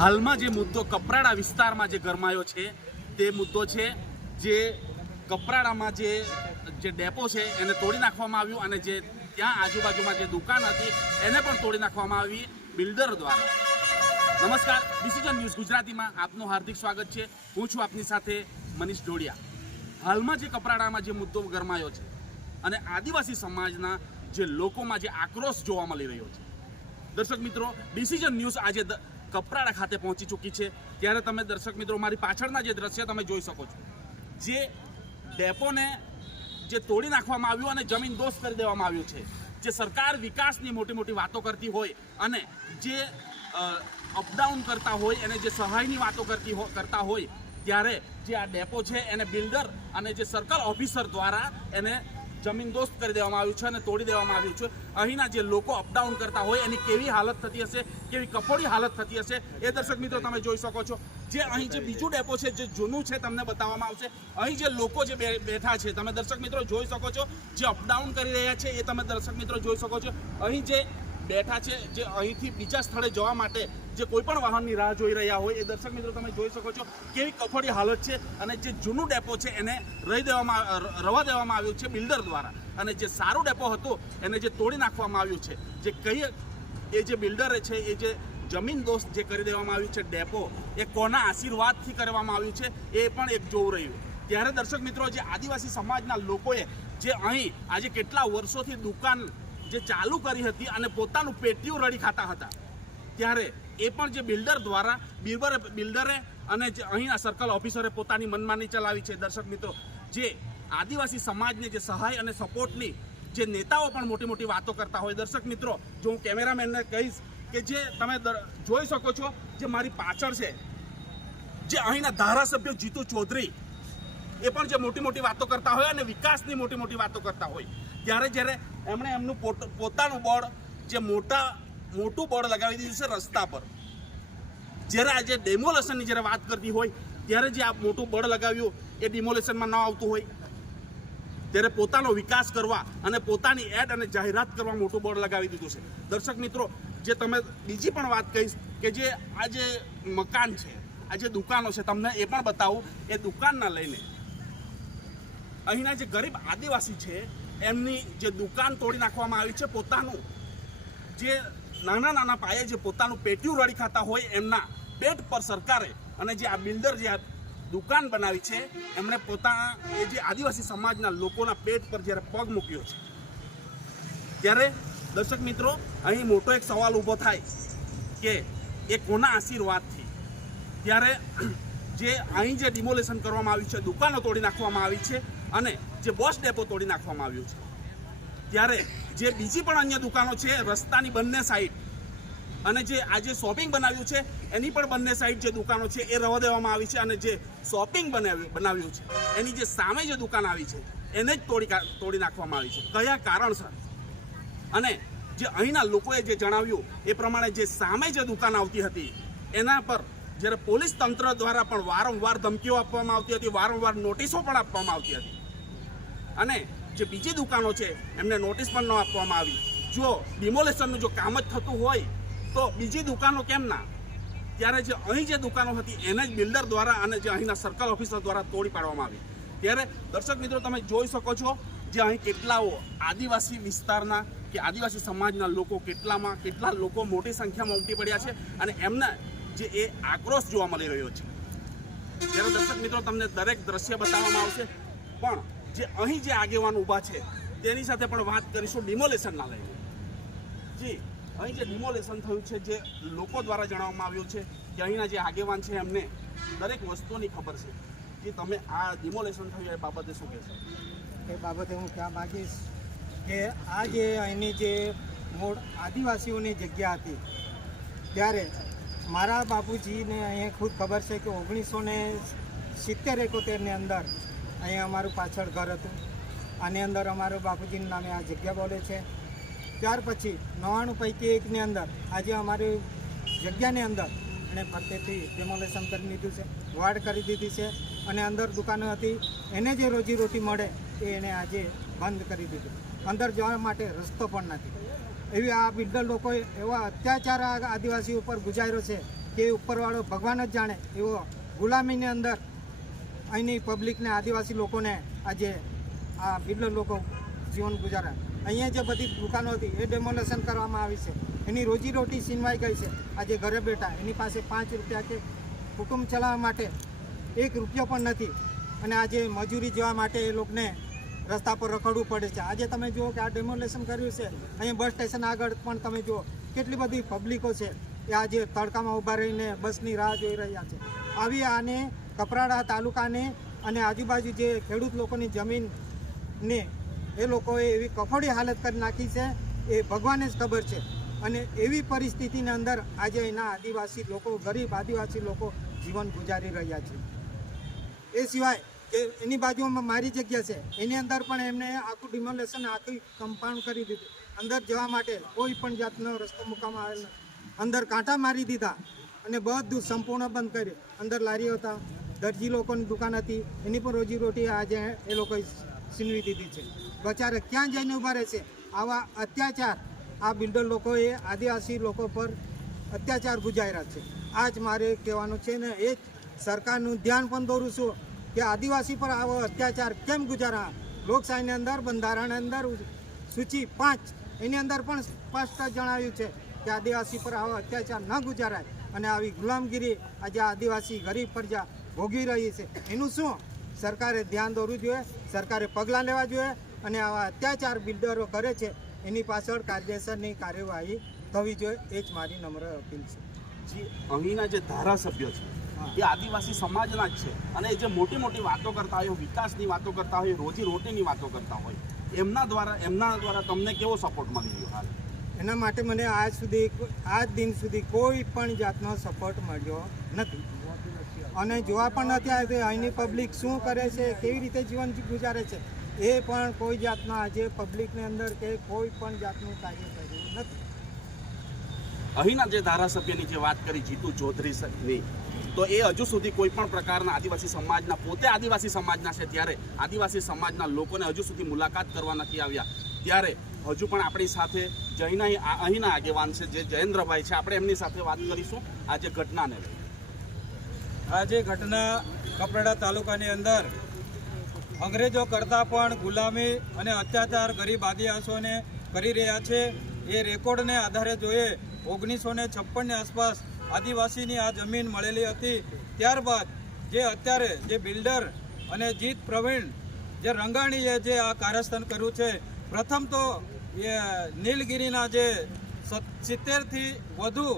હાલમાં જે મુદ્દો કપરાડા વિસ્તારમાં જે ગરમાયો છે તે મુદ્દો છે જે કપરાડામાં જે ડેપો છે એને તોડી નાખવામાં આવ્યું અને જે ત્યાં આજુબાજુમાં જે દુકાન હતી એને પણ તોડી નાખવામાં આવી બિલ્ડર દ્વારા. નમસ્કાર, ડિસિઝન ન્યૂઝ ગુજરાતીમાં આપનું હાર્દિક સ્વાગત છે. હું છું આપની સાથે મનીષ ઢોડિયા. હાલમાં જે કપરાડામાં જે મુદ્દો ગરમાયો છે અને આદિવાસી સમાજના જે લોકોમાં જે આક્રોશ જોવા મળી રહ્યો છે. દર્શક મિત્રો, ડિસિઝન ન્યૂઝ આજે કપરાડા ખાતે પહોંચી ચૂકી છે. ત્યારે તમે દર્શક મિત્રો મારી પાછળના જે દ્રશ્ય તમે જોઈ શકો છો, જે ડેપોને જે તોડી નાખવામાં આવ્યું અને જમીન દોસ્ત કરી દેવામાં આવ્યું છે. જે સરકાર વિકાસની મોટી મોટી વાતો કરતી હોય અને જે અપડાઉન કરતા હોય અને જે સહાયની વાતો કરતા હોય, ત્યારે જે આ ડેપો છે એને બિલ્ડર અને જે સર્કલ ઓફિસર દ્વારા એને જમીન દોસ્ત કરી દેવામાં આવ્યું છે અને તોડી દેવામાં આવ્યું છે. અહીંના જે લોકો અપડાઉન કરતા હોય એની કેવી હાલત થતી હશે, કેવી કફોડી હાલત થતી હશે, એ દર્શક મિત્રો તમે જોઈ શકો છો. જે અહીં જે બીજું ડેપો છે જે જૂનું છે તમને બતાવવામાં આવશે. અહીં જે લોકો જે બેઠા છે તમે દર્શક મિત્રો જોઈ શકો છો, જે અપડાઉન કરી રહ્યા છે એ તમે દર્શક મિત્રો જોઈ શકો છો. અહીં જે બેઠા છે, જે અહીંથી બીજા સ્થળે જવા માટે જે કોઈ પણ વાહનની રાહ જોઈ રહ્યા હોય, એ દર્શક મિત્રો તમે જોઈ શકો છો કેવી કફોડી હાલત છે. અને જે જૂનું ડેપો છે એને રવા દેવામાં આવ્યું છે બિલ્ડર દ્વારા, અને જે સારું ડેપો હતો એને જે તોડી નાખવામાં આવ્યું છે. જે કહીએ એ જે બિલ્ડરે છે એ જે જમીન દોસ્ત જે કરી દેવામાં આવ્યું છે ડેપો, એ કોના આશીર્વાદથી કરવામાં આવ્યું છે એ પણ એક જોવું રહ્યું. ત્યારે દર્શક મિત્રો, જે આદિવાસી સમાજના લોકોએ જે અહીં આજે કેટલા વર્ષોથી દુકાન જે ચાલુ કરી હતી અને પોતાનું પેટીયું રડી ખાતા હતા, ત્યારે એ પણ જે બિલ્ડર દ્વારા બિલ્ડરે અને જે અહીંના સર્કલ ઓફિસરે પોતાની મનમાની ચલાવી છે. દર્શક મિત્રો, જે આદિવાસી સમાજને જે સહાય અને સપોર્ટની જે નેતાઓ પણ મોટી મોટી વાતો કરતા હોય. દર્શક મિત્રો, જો હું કેમેરામેનને કહીશ કે જે તમે જોઈ શકો છો, જે મારી પાછળ છે જે અહીંના ધારાસભ્ય જીતુ ચૌધરી, એ પણ જે મોટી મોટી વાતો કરતા હોય અને વિકાસની મોટી મોટી વાતો કરતા હોય, ત્યારે જ્યારે એમણે એમનું પોતાનું બોર્ડ જે મોટું બોર્ડ લગાવી દીધું છે રસ્તા પર, જ્યારે આજે ડેમોલેશનની જ્યારે વાત કરતી હોય, ત્યારે જે આ મોટું બોર્ડ લગાવ્યું એ ડિમોલેશનમાં ન આવતું હોય, ત્યારે પોતાનો વિકાસ કરવા અને પોતાની એડ અને જાહેરાત કરવા મોટું બોર્ડ લગાવી દીધું છે. દર્શક મિત્રો, જે તમે બીજી પણ વાત કહીશ કે જે આ જે મકાન છે, આ જે દુકાનો છે, તમને એ પણ બતાવું. એ દુકાનના લઈને અહીંના જે ગરીબ આદિવાસી છે એમની જે દુકાન તોડી નાખવામાં આવી છે. પોતાનું જે નાના પાયે જે પોતાનું પેટીયું રડી ખાતા હોય એમના પેટ પર સરકારે અને જે આ બિલ્ડર જે આ દુકાન બનાવી છે એમણે પોતાના એ જે આદિવાસી સમાજના લોકોના પેટ પર જ્યારે પગ મૂક્યો છે, ત્યારે દર્શક મિત્રો અહીં મોટો એક સવાલ ઊભો થાય કે એ કોના આશીર્વાદથી. ત્યારે જે અહીં જે ડિમોલેશન કરવામાં આવ્યું છે, દુકાનો તોડી નાખવામાં આવી છે અને જે બસ ડેપો તોડી નાખવામાં આવ્યું છે, ત્યારે જે બીજી પણ અન્ય દુકાનો છે રસ્તાની બંને સાઈડ, અને જે આજે શોપિંગ બનાવ્યું છે એની પણ બંને સાઈડ જે દુકાનો છે એ રવા દેવામાં આવી છે. અને જે શોપિંગ બનાવ્યું છે એની જે સામે જે દુકાન આવી છે એને જ તોડી નાખવામાં આવી છે. કયા કારણસર? અને જે અહીંના લોકોએ જે જણાવ્યું એ પ્રમાણે જે સામે જે દુકાન આવતી હતી એના પર જ્યારે પોલીસ તંત્ર દ્વારા પણ વારંવાર ધમકીઓ આપવામાં આવતી હતી, વારંવાર નોટિસો પણ આપવામાં આવતી હતી, અને જે બીજી દુકાનો છે એમને નોટિસ પણ ન આપવામાં આવી. જો ડિમોલેશનનું જો કામ જ થતું હોય તો બીજી દુકાનો કેમ ના? ત્યારે જે અહીં જે દુકાનો હતી એને જ બિલ્ડર દ્વારા અને જે અહીંના સર્કલ ઓફિસર દ્વારા તોડી પાડવામાં આવી. ત્યારે દર્શક મિત્રો તમે જોઈ શકો છો, જે અહીં કેટલાઓ આદિવાસી વિસ્તારના કે આદિવાસી સમાજના લોકો કેટલા લોકો મોટી સંખ્યામાં ઉમટી પડ્યા છે અને એમને જે એ આક્રોશ જોવા મળી રહ્યો છે. ત્યારે દર્શક મિત્રો તમને દરેક દ્રશ્ય બતાવવામાં આવશે, પણ જે અહીં જે આગેવાન ઊભા છે તેની સાથે પણ વાત કરીશું ડિમોલેશનના લઈને. જી, અહીં જે ડિમોલેશન થયું છે, જે લોકો દ્વારા જણાવવામાં આવ્યું છે કે અહીંના જે આગેવાન છે એમને દરેક વસ્તુની ખબર છે. કે તમે આ ડિમોલેશન થયું એ બાબતે શું કહેશો? એ બાબતે હું કહેવા માગીશ કે આ જે અહીંની જે મૂળ આદિવાસીઓની જગ્યા હતી, ત્યારે મારા બાપુજીને અહીંયા ખુદ ખબર છે કે 1970-71ની અંદર અહીંયા અમારું પાછળ ઘર હતું. આની અંદર અમારું બાપુજીના નામે આ જગ્યા બોલે છે. ત્યાર પછી 99 પૈકી એકની અંદર આજે અમારી જગ્યાની અંદર અને ફરતેથી ડેમોલેશન કરી દીધું છે, વાડ કરી દીધી છે, અને અંદર દુકાનો હતી એને જે રોજીરોટી મળે એ એને આજે બંધ કરી દીધું. અંદર જવા માટે રસ્તો પણ નથી. એવી આ બિલ્ડર લોકોએ એવા અત્યાચાર આદિવાસી ઉપર ગુજાર્યો છે કે ઉપરવાળો ભગવાન જ જાણે એવો ગુલામીની અંદર અહીંની પબ્લિકને, આદિવાસી લોકોને આજે આ બિલ્ડર લોકો જીવન ગુજારા. અહીંયા જે બધી દુકાનો હતી એ ડેમોલેશન કરવામાં આવી છે. એની રોજીરોટી છીનવાઈ ગઈ છે. આજે ઘરે બેઠા એની પાસે 5 રૂપિયા કે કુટુંબ ચલાવવા માટે 1 રૂપિયો પણ નથી. અને આજે મજૂરી જવા માટે એ લોકોને રસ્તા પર રખડવું પડે છે. આજે તમે જુઓ કે આ ડેમોલેશન કર્યું છે, અહીંયા બસ સ્ટેશન આગળ પણ તમે જુઓ કેટલી બધી પબ્લિકો છે એ આજે તડકામાં ઊભા રહીને બસની રાહ જોઈ રહ્યા છે. આવી આને કપરાડા તાલુકાને અને આજુબાજુ જે ખેડૂત લોકોની જમીનને એ લોકોએ એવી કફોડી હાલત કરી નાખી છે એ ભગવાનને જ ખબર છે. અને એવી પરિસ્થિતિની અંદર આજે એના આદિવાસી લોકો, ગરીબ આદિવાસી લોકો જીવન ગુજારી રહ્યા છે. એ સિવાય કે એની બાજુમાં મારી જગ્યા છે, એની અંદર પણ એમને આખું ડિમોલેશન, આખું કમ્પાઉન્ડ કરી દીધું. અંદર જવા માટે કોઈ પણ જાતનો રસ્તો મૂકવામાં આવેલ નથી. અંદર કાંટા મારી દીધા અને બધું સંપૂર્ણ બંધ કર્યું. અંદર લારીઓ હતા, દરજી લોકોની દુકાન હતી, એની પણ રોજીરોટી આજે એ લોકોએ છીનવી દીધી છે. બચારે ક્યાં જઈને ઊભા રહે છે? આવા અત્યાચાર આ બિલ્ડર લોકોએ આદિવાસી લોકો પર અત્યાચાર ગુજાર્યા છે. આ જ મારે કહેવાનું છે ને એ જ સરકારનું ધ્યાન પણ દોરું છું કે આદિવાસી પર આવો અત્યાચાર કેમ ગુજારા. લોકશાહીની અંદર, બંધારણની અંદર સૂચિ 5 એની અંદર પણ સ્પષ્ટ જણાવ્યું છે કે આદિવાસી પર આવો અત્યાચાર ન ગુજારાય. અને આવી ગુલામગીરી આજે આદિવાસી ગરીબ પ્રજા ભોગવી રહી છે. એનું શું સરકારે ધ્યાન દોરવું જોઈએ, સરકારે પગલાં લેવા જોઈએ અને આવા અત્યાચાર બિલ્ડરો કરે છે એની પાછળ કાયદેસરની કાર્યવાહી થવી જોઈએ. એ જ મારી નમ્ર અપીલ છે. જે અહીંના જે ધારાસભ્યો છે એ આદિવાસી સમાજના જ છે અને જે મોટી મોટી વાતો કરતા હોય, વિકાસની વાતો કરતા હોય, રોજીરોટીની વાતો કરતા હોય, એમના દ્વારા તમને કેવો સપોર્ટ મળી રહ્યો હાલ? એના માટે મને આજ દિન સુધી કોઈ પણ જાતનો સપોર્ટ મળ્યો નથી અને જોવા પણ નથી આવ્યું અહીંની પબ્લિક શું કરે છે, કેવી રીતે જીવન ગુજારે છે એ પણ કોઈ જાતના આજે પબ્લિકની અંદર કે કોઈ પણ જાતનું કાર્ય કર્યું નથી. અહીંના જે ધારાસભ્યની જે વાત કરી જીતુ ચૌધરીની, તો એ હજુ સુધી કોઈ પણ પ્રકારના આદિવાસી સમાજના, પોતે આદિવાસી સમાજના છે ત્યારે આદિવાસી સમાજના લોકોને હજુ સુધી મુલાકાત કરવા નથી આવ્યા. ત્યારે હજુ પણ આપણી સાથે અહીંના આગેવાન છે જે જયેન્દ્રભાઈ છે, આપણે એમની સાથે વાત કરીશું આ જે ઘટનાને લઈને. આ જે ઘટના કપરાડા તાલુકાની અંદર અંગ્રેજો કરતાં પણ ગુલામી અને અત્યાચાર ગરીબ આદિવાસીઓને કરી રહ્યા છે એ રેકોર્ડને આધારે જોઈએ 1956ની આસપાસ આદિવાસીની આ જમીન મળેલી હતી. ત્યારબાદ જે અત્યારે જે બિલ્ડર અને જીત પ્રવીણ જે રંગાણીએ જે આ કારસ્થાન કર્યું છે, પ્રથમ તો એ નીલગિરીના જે 70થી વધુ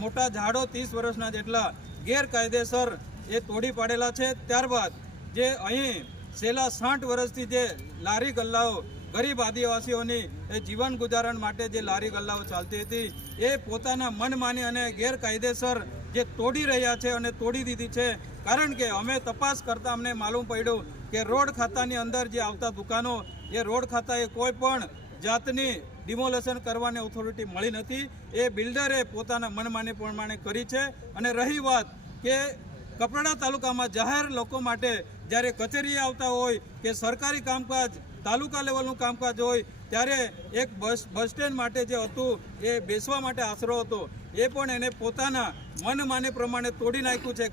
મોટા ઝાડો 30 વર્ષના જેટલા ગેરકાયદેસર એ તોડી પાડેલા છે. ત્યારબાદ જે અહીં છેલ્લા 60 વર્ષથી જે લારી ગલ્લાઓ ગરીબ આદિવાસીઓની એ જીવન ગુજારણ માટે જે લારી ગલ્લાઓ ચાલતી હતી એ પોતાના મનમાની અને ગેરકાયદેસર જે તોડી રહ્યા છે અને તોડી દીધી છે. કારણ કે અમે તપાસ કરતાં અમને માલુમ પડ્યું કે રોડ ખાતાની અંદર જે આવતા દુકાનો એ રોડ ખાતાએ કોઈ પણ જાતની ડિમોલેશન કરવાની ઓથોરિટી મળી નથી. એ બિલ્ડરે પોતાના મનમાની પ્રમાણે કરી છે. અને રહી વાત કે કપરાડા તાલુકામાં જાહેર લોકો માટે જ્યારે કચેરીએ આવતા હોય કે સરકારી કામકાજ, તાલુકા લેવલનું કામકાજ હોય ત્યારે એક બસ સ્ટેન્ડ માટે જે હતું એ બેસવા માટે આશરો હતો, એ પણ એને પોતાના મનમાની પ્રમાણે તોડી નાખ્યું છે.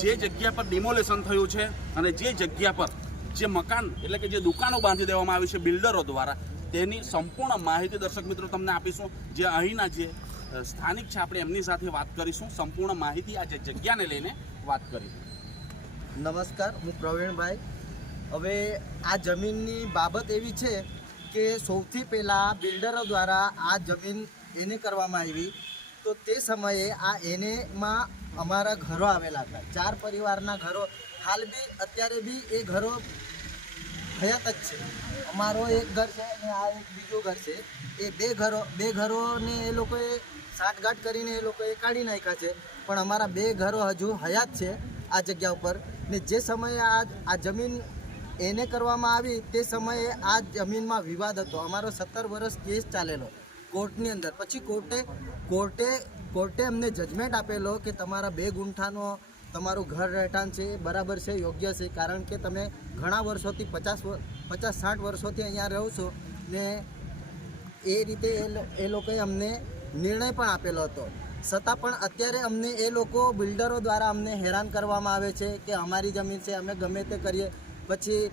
જે જગ્યા પર ડિમોલેશન થયું છે અને જે જગ્યા પર જે મકાન એટલે કે જે દુકાનો બાંધી દેવામાં આવી છે બિલ્ડરો દ્વારા, તેની સંપૂર્ણ માહિતી દર્શક મિત્રો તમને આપીશું. જે અહીંના જે સ્થાનિક છે આપણે એમની સાથે વાત કરીશું, સંપૂર્ણ માહિતી આ જે જગ્યાને લઈને વાત કરીશું. નમસ્કાર, હું પ્રવીણભાઈ. હવે આ જમીનની બાબત એવી છે કે સૌથી પહેલાં બિલ્ડરો દ્વારા આ જમીન એને કરવામાં આવી, તો તે સમયે આ એનેમાં અમારા ઘરો આવેલા હતા, 4 પરિવારના ઘરો. હાલ બી અત્યારે બી એ ઘરો હયાત જ છે. અમારો એક ઘર છે અને આ એક બીજું ઘર છે. એ બે ઘરોને એ લોકોએ સાંઠગાંઠ કરીને એ લોકોએ કાઢી નાખ્યા છે, પણ અમારા 2 ઘરો હજુ હયાત છે આ જગ્યા ઉપર. ને જે સમયે આ જમીન એને કરવામાં આવી તે સમયે આ જમીનમાં વિવાદ હતો. અમારો 17 વર્ષ કેસ ચાલેલો કોર્ટની અંદર. પછી કોર્ટે અમને જજમેન્ટ આપેલો કે તમારા 2 ગુંઠાનો તમારું ઘર રહેઠાણ છે એ બરાબર છે, યોગ્ય છે, કારણ કે તમે ઘણા વર્ષોથી 50-60 વર્ષોથી અહીંયા રહો છો. ને એ રીતે એ લોકોએ અમને નિર્ણય પણ આપેલો હતો. છતાં પણ અત્યારે અમને એ લોકો બિલ્ડરો દ્વારા અમને હેરાન કરવામાં આવે છે કે અમારી જમીન છે, અમે ગમે તે કરીએ. પછી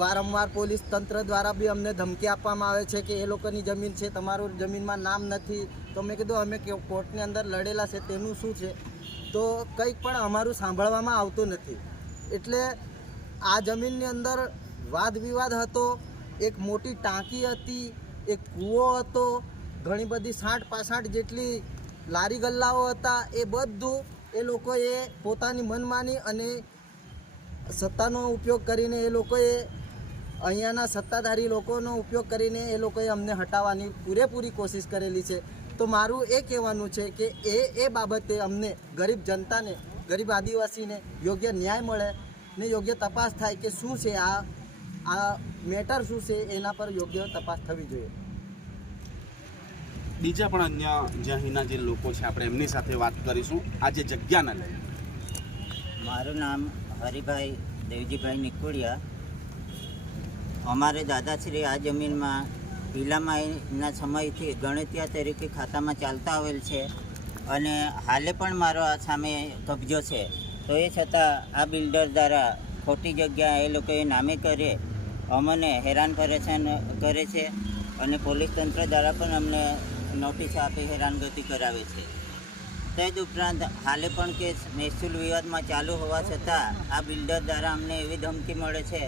વારંવાર પોલીસ તંત્ર દ્વારા બી અમને ધમકી આપવામાં આવે છે કે એ લોકોની જમીન છે, તમારું જમીનમાં નામ નથી. તો મેં કીધું અમે કોર્ટની અંદર લડેલા છે તેનું શું છે, તો કંઈક પણ અમારું સાંભળવામાં આવતું નથી. એટલે આ જમીનની અંદર વાદ વિવાદ હતો, એક મોટી ટાંકી હતી, એક કૂવો હતો, ઘણી બધી 60-65 જેટલી લારી ગલ્લાઓ હતા. એ બધું એ લોકોએ પોતાની મનમાની અને સત્તાનો ઉપયોગ કરીને એ લોકોએ અહીંયાના સત્તાધારી લોકોનો ઉપયોગ કરીને એ લોકોએ અમને હટાવવાની પૂરેપૂરી કોશિશ કરેલી છે. તો મારું એ કહેવાનું છે કે એ બાબતે અમને ગરીબ જનતાને, ગરીબ આદિવાસીને યોગ્ય ન્યાય મળે ને યોગ્ય તપાસ થાય કે શું છે આ મેટર શું છે, એના પર યોગ્ય તપાસ થવી જોઈએ. બીજા પણ અન્ય જે અહીંના જે લોકો છે આપણે એમની સાથે વાત કરીશું આ જે જગ્યાને લઈને. મારું નામ હરિભાઈ દેવજીભાઈ નિકુડિયા. અમારે દાદાશ્રી આ જમીનમાં પિલામાઈના સમયથી ગણતિયા તરીકે ખાતામાં ચાલતા આવેલ છે અને હાલે પણ મારો આ સામે કબજો છે. તો એ છતાં આ બિલ્ડર દ્વારા ખોટી જગ્યા એ લોકોએ નામે કરે અમને હેરાન પરેશાન કરે છે અને પોલીસ તંત્ર દ્વારા પણ અમને નોટિસ આપી હેરાનગતિ કરાવે છે. તે ઉપરાંત હાલે પણ કેસ મહેસૂલ વિવાદમાં ચાલુ હોવા છતાં આ બિલ્ડર દ્વારા અમને એવી ધમકી મળે છે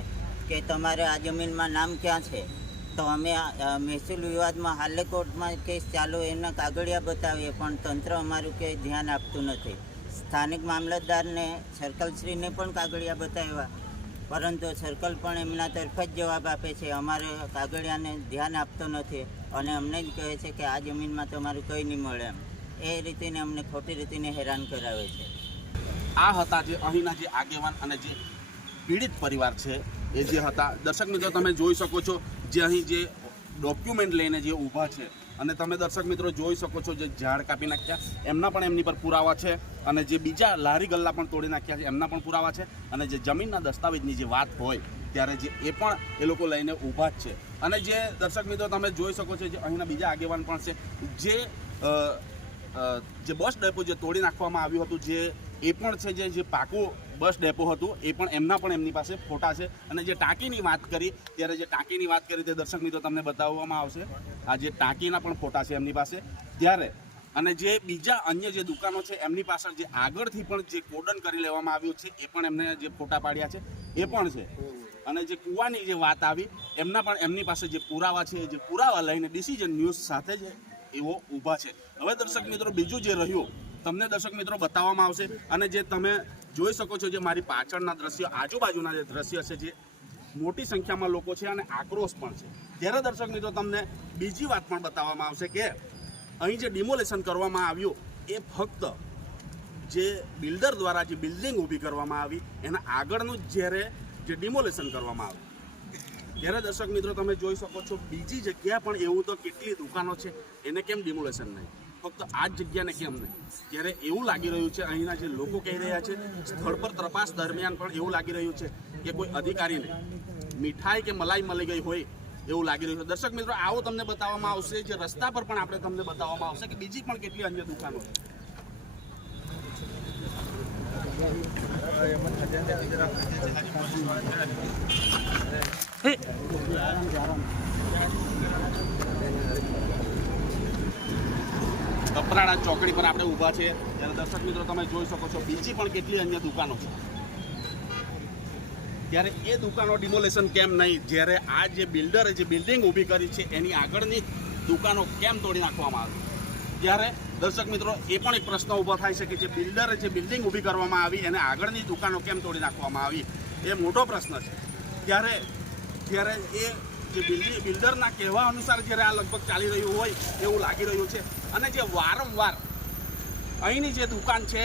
કે તમારે આ જમીનમાં નામ ક્યાં છે. તો અમે મહેસૂલ વિવાદમાં હાલે કોર્ટમાં કેસ ચાલુ એના કાગળિયા બતાવીએ પણ તંત્ર અમારું કંઈ ધ્યાન આપતું નથી. સ્થાનિક મામલતદારને સર્કલશ્રીને પણ કાગળિયા બતાવ્યા પરંતુ સર્કલ પણ એમના તરફ જ જવાબ આપે છે, અમારે કાગળિયાને ધ્યાન આપતો નથી અને અમને જ કહે છે કે આ જમીનમાં તમારું કંઈ નહીં મળે. એમ એ રીતેને અમને ખોટી રીતેને હેરાન કરાવે છે. આ હતા જે અહીંના જે આગેવાન અને જે પીડિત પરિવાર છે એ જે હતા. દર્શક મિત્રો તમે જોઈ શકો છો જે અહીં જે ડોક્યુમેન્ટ લઈને જે ઊભા છે અને તમે દર્શક મિત્રો જોઈ શકો છો જે ઝાડ કાપી નાખ્યા એમના પણ એમની પર પુરાવા છે અને જે બીજા લારી ગલ્લા પણ તોડી નાખ્યા છે એમના પણ પુરાવા છે અને જે જમીનના દસ્તાવેજની જે વાત હોય ત્યારે જે એ પણ એ લોકો લઈને ઊભા જ છે. અને જે દર્શક મિત્રો તમે જોઈ શકો છો જે અહીંના બીજા આગેવાન પણ છે જે બસ ડેપો જે તોડી નાખવામાં આવ્યું હતું જે એ પણ છે જે પાકું બસ ડેપો હતું એ પણ એમની પાસે ફોટા છે. અને જે ટાંકીની વાત કરી ત્યારે જે ટાંકીની વાત કરી તે દર્શક મિત્રો તમને બતાવવામાં આવશે. આ જે ટાંકીના પણ ફોટા છે એમની પાસે ત્યારે અને જે બીજા અન્ય જે દુકાનો છે એમની પાછળ જે આગળથી પણ જે કોડન કરી લેવામાં આવ્યું છે એ પણ એમને જે ફોટા પાડ્યા છે એ પણ છે. અને જે કૂવાની જે વાત આવી એમની પાસે જે પુરાવા છે જે પુરાવા લઈને ડિસિઝન ન્યૂઝ સાથે જ એવો ઊભા છે. હવે દર્શક મિત્રો બીજું જે રહ્યું તમને દર્શક મિત્રો બતાવવામાં આવશે અને જે તમે જોઈ શકો છો જે મારી પાછળના દ્રશ્ય આજુબાજુના જે દ્રશ્ય છે જે મોટી સંખ્યામાં લોકો છે અને આક્રોશ પણ છે. ત્યારે દર્શક મિત્રો તમને બીજી વાત પણ બતાવવામાં આવશે કે અહીં જે ડિમોલેશન કરવામાં આવ્યું એ ફક્ત જે બિલ્ડર દ્વારા જે બિલ્ડિંગ ઊભી કરવામાં આવી એના આગળનું જ્યારે જે ડિમોલેશન કરવામાં આવ્યું ત્યારે દર્શક મિત્રો તમે જોઈ શકો છો બીજી જગ્યા પણ એવું તો કેટલી દુકાનો છે એને કેમ ડિમોલેશન નહીં, ફક્ત આ જ જગ્યાને કેમ નહીં. ત્યારે એવું લાગી રહ્યું છે અહીંના જે લોકો કહી રહ્યા છે સ્થળ પર તપાસ દરમિયાન પણ એવું લાગી રહ્યું છે કે કોઈ અધિકારીને મીઠાઈ કે મલાઈ મળી ગઈ હોય એવું લાગી રહ્યું છે. દર્શક મિત્રો આવો તમને બતાવવામાં આવશે જે રસ્તા પર પણ આપણે તમને બતાવવામાં આવશે કે બીજી પણ કેટલી અન્ય દુકાનો છે. કપરાડા ચોકડી પર આપણે ઊભા છે ત્યારે દર્શક મિત્રો તમે જોઈ શકો છો બીજી પણ કેટલી અન્ય દુકાનો છે. ત્યારે એ દુકાનો ડિમોલેશન કેમ નહીં, જ્યારે આ જે બિલ્ડરે જે બિલ્ડિંગ ઊભી કરી છે એની આગળની દુકાનો કેમ તોડી નાખવામાં આવી. ત્યારે દર્શક મિત્રો એ પણ એક પ્રશ્ન ઊભો થાય છે કે જે બિલ્ડરે જે બિલ્ડિંગ ઊભી કરવામાં આવી એને આગળની દુકાનો કેમ તોડી નાખવામાં આવી એ મોટો પ્રશ્ન છે. ત્યારે એ જે બિલ્ડરના કહેવા અનુસાર જ્યારે આ લગભગ ચાલી રહ્યું હોય એવું લાગી રહ્યું છે. અને જે વારંવાર અહીંની જે દુકાન છે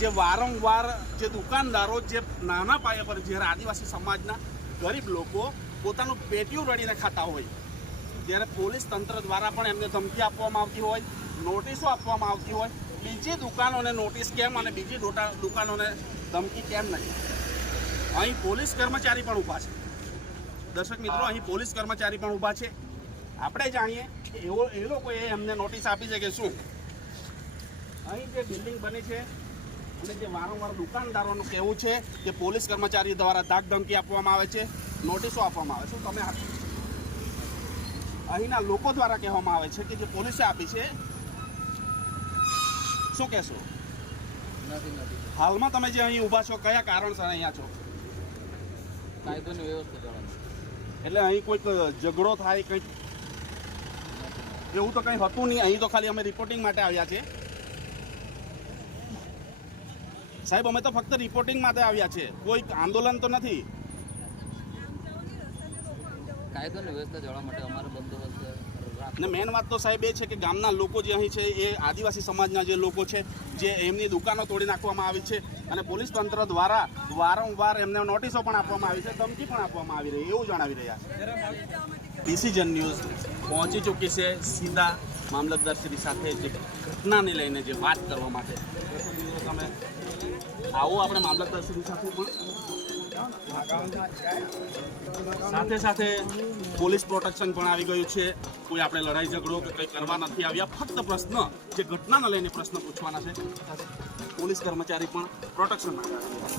જે વારંવાર જે દુકાનદારો જે નાના પાયા પર જ્યારે આદિવાસી સમાજના ગરીબ લોકો પોતાનું પેટીયું રડીને ખાતા હોય ત્યારે પોલીસ તંત્ર દ્વારા પણ એમને ધમકી આપવામાં આવતી હોય, નોટિસો આપવામાં આવતી હોય. બીજી દુકાનોને નોટિસ કેમ અને બીજી દુકાનોને ધમકી કેમ નહીં. અહીં પોલીસ કર્મચારી પણ ઊભા છે. દર્શક મિત્રો અહીં પોલીસ કર્મચારી પણ ઊભા છે. આપણે જાણીએ કે એ લોકોએ એમને નોટિસ આપી છે કે શું. અહીં જે બિલ્ડિંગ બની છે અને જે વારંવાર દુકાનદારોનું કહેવું છે કે પોલીસ કર્મચારી દ્વારા ધાકધમકી આપવામાં આવે છે, નોટિસો આપવામાં આવે છે. તમે અહીંના લોકો દ્વારા કહેવામાં આવે છે કે જે પોલીસે આપી છે, શું કહેશો? હાલમાં તમે જે અહીં ઊભા છો, કયા કારણસર અહીંયા છો? કાયદોની વ્યવસ્થા જવાનું. એટલે અહીં કોઈક ઝઘડો થાય, કંઈક એવું તો કંઈ હતું નહીં. અહીં તો ખાલી અમે રિપોર્ટિંગ માટે આવ્યા છે સાહેબ. અમે તો ફક્ત રિપોર્ટિંગ માટે આવ્યા છે, કોઈ આંદોલન તો નથી. કાયદોની વ્યવસ્થા જળવા માટે અમારો બંદોબસ્ત ને મેન વાત તો સાહેબ એ છે કે ગામના લોકો જે અહીં છે એ આદિવાસી સમાજના જે લોકો છે, જે એમની દુકાનો તોડી નાખવામાં આવી છે અને પોલીસ તંત્ર દ્વારા વારંવાર એમને નોટિસો પણ આપવામાં આવી છે, ધમકી પણ આપવામાં આવી રહી, એવું જણાવી રહ્યા છે. ડિસિઝન ન્યૂઝ પહોંચી ચૂકી છે સીધા મામલતદારશ્રી સાથે જે ઘટનાને લઈને જે વાત કરવા માટે. તમે આવો આપણે મામલતદારશ્રી સાથે પણ સાથે પોલીસ પ્રોટેક્શન પણ આવી ગયું છે. કોઈ આપણે લડાઈ ઝઘડો કે કંઈ કરવા નથી આવ્યા, ફક્ત પ્રશ્ન જે ઘટનાને લઈને પ્રશ્ન પૂછવાના છે. પોલીસ કર્મચારી પણ પ્રોટેક્શન માટે આવ્યા છે.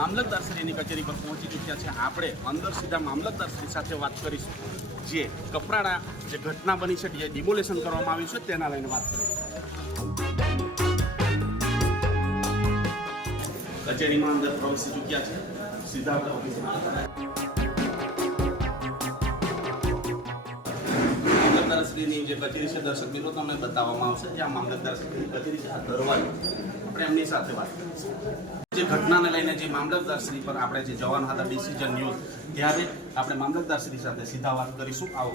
મામલતદારશ્રીની કચેરી પર પહોંચી ચૂક્યા છે. આપણે અંદર સીધા મામલતદારશ્રી સાથે વાત કરીશું. જે કપરાડા જે ઘટના બની છે, જે ડિમોલેશન કરવામાં આવ્યું છે, તેના લઈને વાત કરીશું. કચેરીમાં અંદર પ્રવેશી ચૂક્યા છે. સીધા આપણે ઓફિસમાં મામલતદારશ્રીની જે કચેરી છે, દર્શક મિત્રો તમને બતાવવામાં આવશે. જ્યાં મામલતદારશ્રીની કચેરી છે, આ દરવાજો, આપણે એમની સાથે વાત કરીશું. જે ઘટનાને લઈને જે મામલતદારશ્રી પર આપણે જે જવાના હતા ડિસિઝન ન્યૂઝ, ત્યારે આપણે મામલતદારશ્રી સાથે સીધા વાત કરીશું. આવો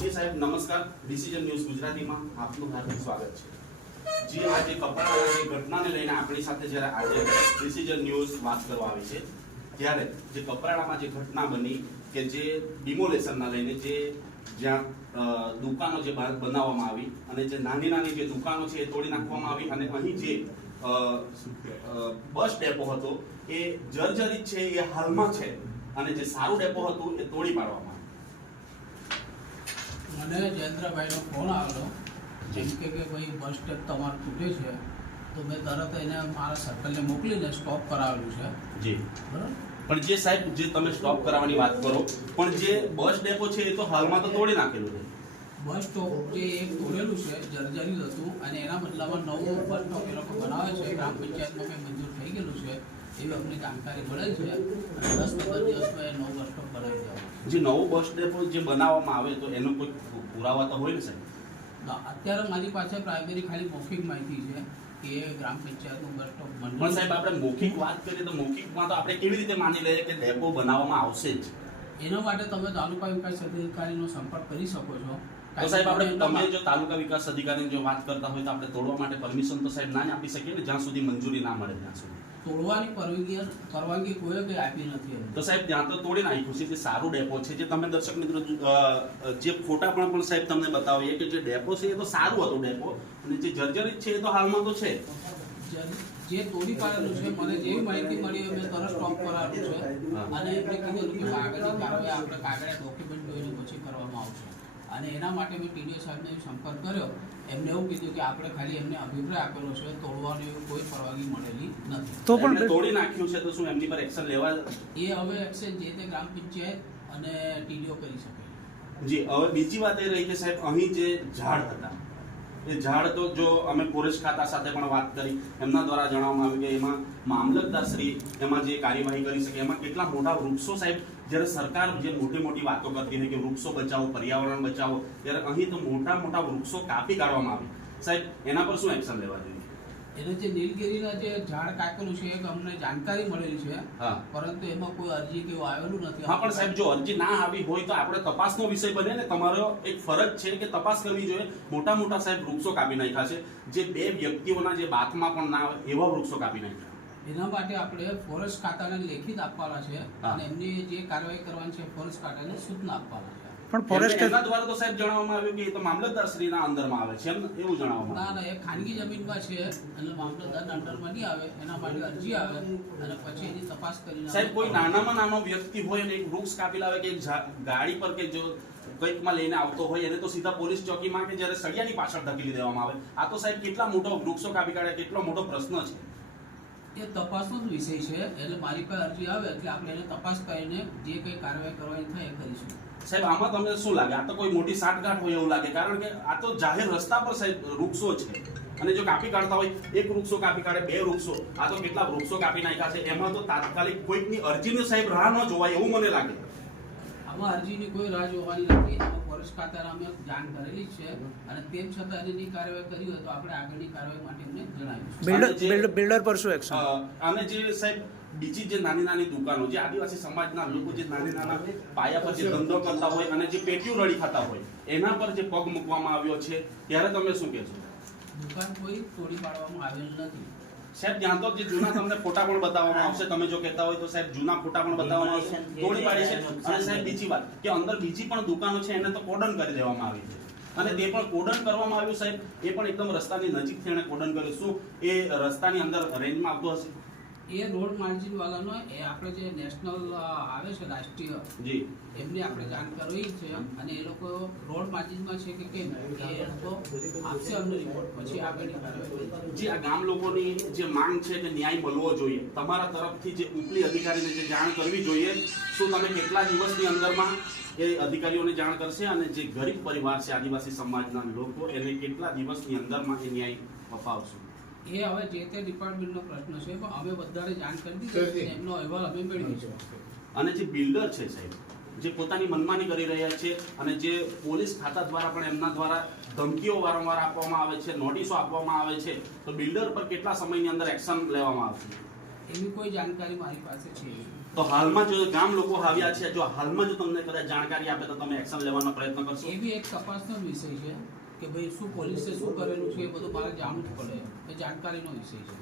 જી સાહેબ, નમસ્કાર. ડિસિઝન ન્યૂઝ ગુજરાતીમાં આપનું હાર્દિક સ્વાગત છે. જી, આજે કપરાડાની ઘટનાને લઈને આપણી સાથે જ્યારે આજે ડિસિઝન ન્યૂઝ વાત કરવા આવી છે, ત્યારે જે કપરાડામાં જે ઘટના બની કે જે ડિમોલેશનના લઈને જે જ્યાં દુકાનો જે બનાવવામાં આવી અને જે નાની નાની જે દુકાનો છે એ તોડી નાખવામાં આવી અને અહીં જે બસ ડેપો હતો એ જર્જરિત છે, એ હાલમાં છે, અને જે સારું ડેપો હતું એ તોડી પાડવામાં મને જયેન્દ્રભાઈનો ફોન આવેલો જેમ કે ભાઈ બસ સ્ટેપ તમારું તૂટે છે, તો મેં તરત એને મારા સર્કલને મોકલીને સ્ટોપ કરાવેલું છે. જી, બરાબર. પણ જે સાહેબ જે તમે સ્ટોપ કરાવવાની વાત કરો, પણ જે બસ ડેપો છે એ તો હાલમાં તો તોડી નાખેલું છે. બસ સ્ટોપ જે એક તોડેલું છે, જર્જરિત હતું, અને એના બદલામાં નવું બસ સ્ટોપ એ લોકો બનાવે છે. ગ્રામ પંચાયતમાં કંઈ મંજૂર થઈ ગયેલું છે એવી અમને જાણકારી મળેલ છે, અને 10-15 દિવસમાં એ નવું બસ સ્ટોપ બનાવી દેવાનું. જે નવું બસ ડેપો જે બનાવવામાં આવે તો એનો કોઈ પુરાવા તો હોય ને સાહેબ? અત્યારે મારી પાસે પ્રાઇમરી ખાલી મૌખિક માહિતી છે કે ગ્રામ પંચાયતનું બસ સ્ટોપ પણ મંજૂર. સાહેબ આપણે મૌખિક વાત કરીએ તો મૌખિકમાં તો આપણે કેવી રીતે માની લઈએ કે ડેપો બનાવવામાં આવશે જ? એના માટે તમે તાલુકા વિકાસ અધિકારીનો સંપર્ક કરી શકો છો. તો સાહેબ આપણે તમે જો તાલુકા વિકાસ અધિકારીની જો વાત કરતા હોય તો આપણે તોડવા માટે પરમિશન તો સાહેબ ના જ આપી શકીએ ને, જ્યાં સુધી મંજૂરી ના મળે ત્યાં સુધી. તોડવાની પરવાનગી કોઈ કંઈ આપી નથી. તો સાહેબ ત્યાં તો તોડી નાખ્યું છે. જે સારું ડેપો છે, જે તમે દર્શક મિત્રો જે ફોટા પણ સાહેબ તમને બતાવીએ કે જે ડેપો છે એ તો સારું હતું ડેપો, અને જે જર્જરિત છે એ તો હાલમાં તો છે. જે તોડી પાડેલું છે, મને જેવી માહિતી મળી મેં તરત સ્ટોપ કરાવેલું છે, અને એમને કીધેલું કે આગળની કાર્યવાહી આપણે કાગળિયા ડોક્યુમેન્ટ જોઈને પછી કરવામાં આવશે. અને એના માટે મેં ટીડીઓ સાહેબને સંપર્ક કર્યો. એમને એવું કીધું કે આપણે ખાલી એમને અભિપ્રાય આપેલો છે, તોડવાની એવી કોઈ પરવાનગી મળેલી નથી. તો પણ તોડી નાખ્યું છે તો શું એમની પર એક્શન લેવા? એ હવે એક્શન જે તે ગ્રામ પંચાયત અને ટીડીઓ કરી શકે. જી, હવે બીજી વાત એ રહી કે સાહેબ અહીં જે ઝાડ હતા એ ઝાડ તો જો અમે ફોરેસ્ટ ખાતા સાથે પણ વાત કરી, એમના દ્વારા જણાવવામાં આવ્યું કે એમાં મામલતદારશ્રી એમાં જે કાર્યવાહી કરી શકે, એમાં કેટલા મોટા વૃક્ષો સાહેબ, જ્યારે સરકાર જે મોટી મોટી વાતો કરતી હોય કે વૃક્ષો બચાવો, પર્યાવરણ બચાવો, ત્યારે અહીં તો મોટા મોટા વૃક્ષો કાપી કાઢવામાં આવે. સાહેબ એના પર શું એક્શન લેવા જોઈએ? એને જે નીલગિરીના જે ઝાડ કાપેલું છે એ અમને જાણકારી મળેલી છે, હા, પરંતુ એમાં કોઈ અરજી કે એવું આવેલું નથી. હા, પણ સાહેબ જો અરજી ના આવી હોય તો આપણે તપાસનો વિષય બને ને. તમારો એક ફરજ છે કે તપાસ કરવી જોઈએ. મોટા મોટા સાહેબ વૃક્ષો કાપી નાખ્યા છે, જે બે વ્યક્તિઓના જે બાતમાં પણ ના આવે એવા વૃક્ષો કાપી નાખ્યા. એના માટે આપણે ફોરેસ્ટ ખાતાને લેખિત આપવાના છે, અને એમની જે કાર્યવાહી કરવાની છે ફોરેસ્ટ ખાતાને સૂચના આપવાના છે. પણ ફોરેસ્ટ એમના દ્વારા તો સાહેબ જણાવવામાં આવ્યું કે એ તો મામલતદારશ્રીના અંદરમાં આવે છે એમ એવું જણાવવામાં ના આવ્યું. ના, એ ખાનગી જમીનમાં છે એટલે મામલતદારના અંડરમાં નહીં આવે, એના માટે અરજી આવે અને પછી એની તપાસ કરીને સાહેબ કોઈ નાનામાં નાનો વ્યક્તિ હોય અને એક વૃક્ષ કાપી લાવે કે એક ગાડી પર કે જો કંઈકમાં લઈને આવતો હોય એને તો સીધા પોલીસ ચોકીમાં કે જ્યારે સળિયાની પાછળ ધકેલી દેવામાં આવે. આ તો સાહેબ કેટલા મોટો વૃક્ષો કાપી કાઢે કેટલો મોટો પ્રશ્ન છે. એ તપાસનો જ વિષય છે, એટલે મારી પાસે અરજી આવે એટલે આપણે એને તપાસ કરીને જે કંઈ કાર્યવાહી કરવાની થાય એ કરીશું. સાહેબ આમાં તમને શું લાગે? આ તો કોઈ મોટી સાઠગાંઠ હોય એવું લાગે, કારણ કે આ તો જાહેર રસ્તા પર સાહેબ વૃક્ષો છે અને જો કાપી કાઢતા હોય એક વૃક્ષો કાપી કાઢે, બે વૃક્ષો, આ તો કેટલા વૃક્ષો કાપી નાખ્યા છે. એમાં તો તાત્કાલિક કોઈકની અરજીની સાહેબ રાહ ન જોવાય એવું મને લાગે. આમાં અરજીની કોઈ રાહ જોવાની નથી. આમાં ફોરેસ્ટ ખાતાને અમે જાણ કરેલી જ છે અને તેમ છતાં એની કાર્યવાહી કરી હોય તો આપણે આગળની કાર્યવાહી માટે એમને જણાવીશું. બિલ્ડર પર શું એક્શન? અને જે સાહેબ બીજી જે નાની નાની દુકાનો, જે આદિવાસી સમાજના લોકો જે નાની નાના પાયા પર જે ધંધો કરતા હોય અને જે પેટીઓ રડી ખાતા હોય એના પર જે પગ મૂકવામાં આવ્યો છે ત્યારે તમે શું કહેશો? દુકાન કોઈ તોડી પાડવામાં આવેલ નથી. સાહેબ ત્યાં તો જે જૂના તમને ફોટા પણ બતાવવામાં આવશે, તમે જો કહેતા હોય તો સાહેબ જૂના ફોટા પણ બતાવવામાં આવશે, તોડી પાડી છે. અને સાહેબ બીજી વાત કે અંદર બીજી પણ દુકાનો છે એને તો કોર્ડન કરી દેવામાં આવી છે અને તે પણ કોર્ડન કરવામાં આવ્યું સાહેબ, એ પણ એકદમ રસ્તાની નજીકથી એને કોર્ડન કર્યું. શું એ રસ્તાની અંદર રેન્જમાં આવતો હશે? એ રોડ માર્જિન વાળાનો એ આપણે જે નેશનલ આવે છે રાષ્ટ્રીય, જી, એમને આપણે જાણ કરવી છે અને એ લોકો રોડ માર્જિનમાં છે કે કેમ એ લોકો આપશે અમને રિપોર્ટ, પછી આગળની કાર્યવાહી. જે આ ગામ લોકોની જે માંગ છે કે ન્યાય મળવો જોઈએ, તમારા તરફથી જે ઉપલી અધિકારીને જે જાણ કરવી જોઈએ, શું તમે કેટલા દિવસની અંદરમાં એ અધિકારીઓને જાણ કરશે અને જે ગરીબ પરિવાર છે આદિવાસી સમાજના લોકો એને કેટલા દિવસની અંદરમાં એ ન્યાય અપાવશો? એ હવે જે તે ડિપાર્ટમેન્ટનો પ્રશ્ન છે, પણ અમે બધાને જાણ કરી દીધી છે, એમનો અહેવાલ અમે મેળવીશું. અને જે બિલ્ડર છે સાહેબ, જે પોતાની મનમાની કરી રહ્યા છે અને જે પોલીસ ખાતા દ્વારા પણ એમના દ્વારા ધમકીઓ વારંવાર આપવામાં આવે છે, નોટિસો આપવામાં આવે છે, તો બિલ્ડર પર કેટલા સમયની અંદર એક્શન લેવામાં આવશે? એવી કોઈ જાણકારી મારી પાસે છે નહીં. તો હાલમાં જો ગામ લોકો આવ્યા છે, જો હાલમાં જો તમને કદાચ જાણકારી આપે તો તમે એક્શન લેવાનો પ્રયત્ન કરશો? એ બી એક તપાસનો વિષય છે કે ભાઈ શું પોલીસે શું કરેલું છે એ બધું મારે જાણવું જ પડે, એ જાણકારીનો વિષય છે.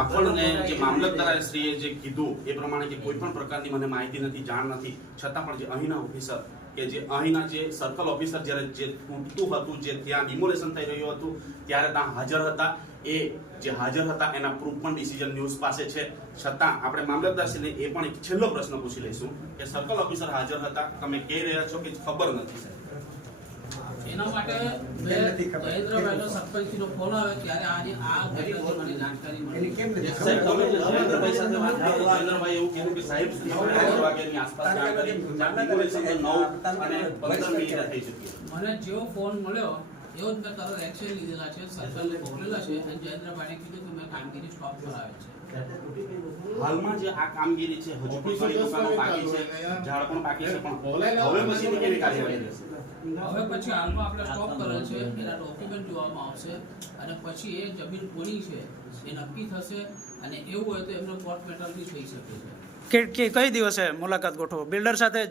આપણને જે મામલતદારશ્રીએ જે કીધું એ પ્રમાણે કે કોઈ પણ પ્રકારની મને માહિતી નથી, જાણ નથી, છતાં પણ જે અહીંના ઓફિસર કે જે અહીંના જે સર્કલ ઓફિસર જ્યારે જે તૂટતું હતું, જે ત્યાં ડિમોલેશન થઈ રહ્યું હતું ત્યારે ત્યાં હાજર હતા, એ જે હાજર હતા એના પ્રૂફ પણ ડિસિઝન ન્યૂઝ પાસે છે. છતાં આપણે મામલતદારશ્રીને એ પણ એક છેલ્લો પ્રશ્ન પૂછી લઈશું કે સર્કલ ઓફિસર હાજર હતા, તમે કહી રહ્યા છો કે ખબર નથી સાહેબ. એના માટે જયેન્દ્રભાઈનો સરપંચનો ફોન આવે ત્યારે આજે આ ઘટનાની મને જાણકારી મળી. સાહેબ તમે જે જયેન્દ્રભાઈ સાથે વાત કરી, જયેન્દ્રભાઈ એવું કીધું કે સાહેબ 9 વાગ્યાની આસપાસ જાણ કરી, ડિમોલેશન તો 9 અને 15 મિનિટે થઈ ચૂકી. મને જેવો ફોન મળ્યો એવો જ મેં તરત એક્શન લીધેલા છે, સર્કલને મોકલેલા છે અને જયેન્દ્રભાઈને કીધું કે મેં કામગીરી સ્ટોપ કરાવી છે. હાલમાં જે આ કામગીરી છે હજુ પણ ઘણી દુકાનો બાકી છે, ઝાડ પણ બાકી છે, પણ હવે પછીની કેવી કાર્યવાહી રહેશે? હવે પછી હાલમાં આપણે સ્ટોપ કરેલ છે, એના ડોક્યુમેન્ટ જોવામાં આવશે અને પછી એ જમીન કોની છે એ નક્કી થશે અને એવું હોય તો એમનો કોર્ટ મેટર બી થઈ શકે છે. કે કઈ દિવસે મુલાકાત ગોઠવો બિલ્ડર સાથે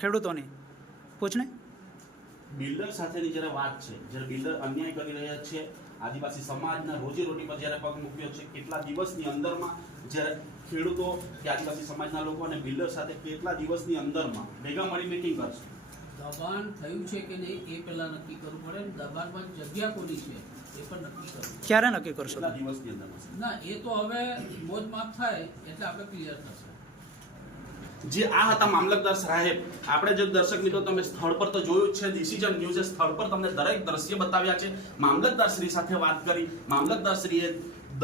ખેડૂતોની? પૂછને. બિલ્ડર સાથેની જ્યારે વાત છે, જ્યારે બિલ્ડર અન્યાય કરી રહ્યા છે, આદિવાસી સમાજના રોજીરોટી પર જ્યારે પગ મૂક્યો છે, કેટલા દિવસની અંદરમાં જ્યારે ખેડૂતો કે આદિવાસી સમાજના લોકો અને બિલ્ડર સાથે કેટલા દિવસની અંદરમાં ભેગા મળી મીટિંગ કરશે? દબાણ થયું છે કે નહીં એ પહેલા નક્કી કરવું પડે, દબાણમાં જગ્યા કોની છે એ પણ નક્કી કરવું. ક્યારે નક્કી કરશો? કેટલા દિવસની અંદરમાં? ના, એ તો હવે મોજ માપ થાય એટલે આપણે ક્લિયર થશે. જે આ હતા મામલતદાર સાહેબ. આપણે જે દર્શક મિત્રો તમે સ્થળ પર તો જોયું જ છે, ડિસિઝન ન્યૂઝે સ્થળ પર તમને દરેક દ્રશ્ય બતાવ્યા છે. મામલતદાર શ્રી સાથે વાત કરી, મામલતદાર શ્રીએ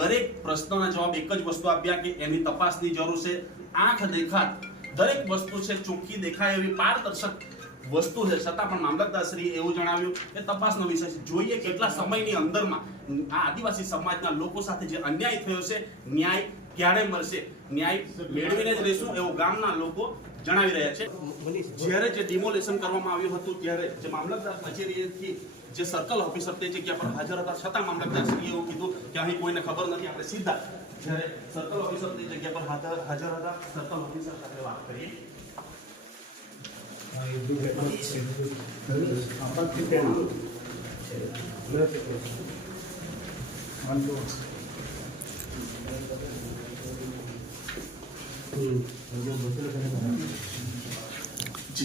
દરેક પ્રશ્નોના જવાબ એક જ વસ્તુ આપ્યા કે એની તપાસની જરૂર છે. આંખ દેખાત દરેક વસ્તુ છે, ચોખ્ખી દેખાય એવી પારદર્શક વસ્તુ છે, છતાં પણ મામલતદારશ્રીએ એવું જણાવ્યું કે તપાસનો વિષય છે, જોઈએ કેટલા સમયની અંદરમાં આ આદિવાસી સમાજના લોકો સાથે જે અન્યાય થયો છે ન્યાય ક્યારે મળશે, ન્યાય મેળવીને જ રહેશું એવું ગામના લોકો જણાવી રહ્યા છે. જ્યારે જે ડિમોલેશન કરવામાં આવ્યું હતું ત્યારે જે મામલતદાર કચેરીથી જે સર્કલ ઓફિસર તે જગ્યા પર હાજર હતા, છતાં મામલતદારશ્રીએ એવું કીધું કે અહીં કોઈને ખબર નથી. આપણે સીધા જ્યારે સર્કલ ઓફિસર તે જગ્યા પર હાજર હતા, સર્કલ ઓફિસર સાથે વાત કરીએ.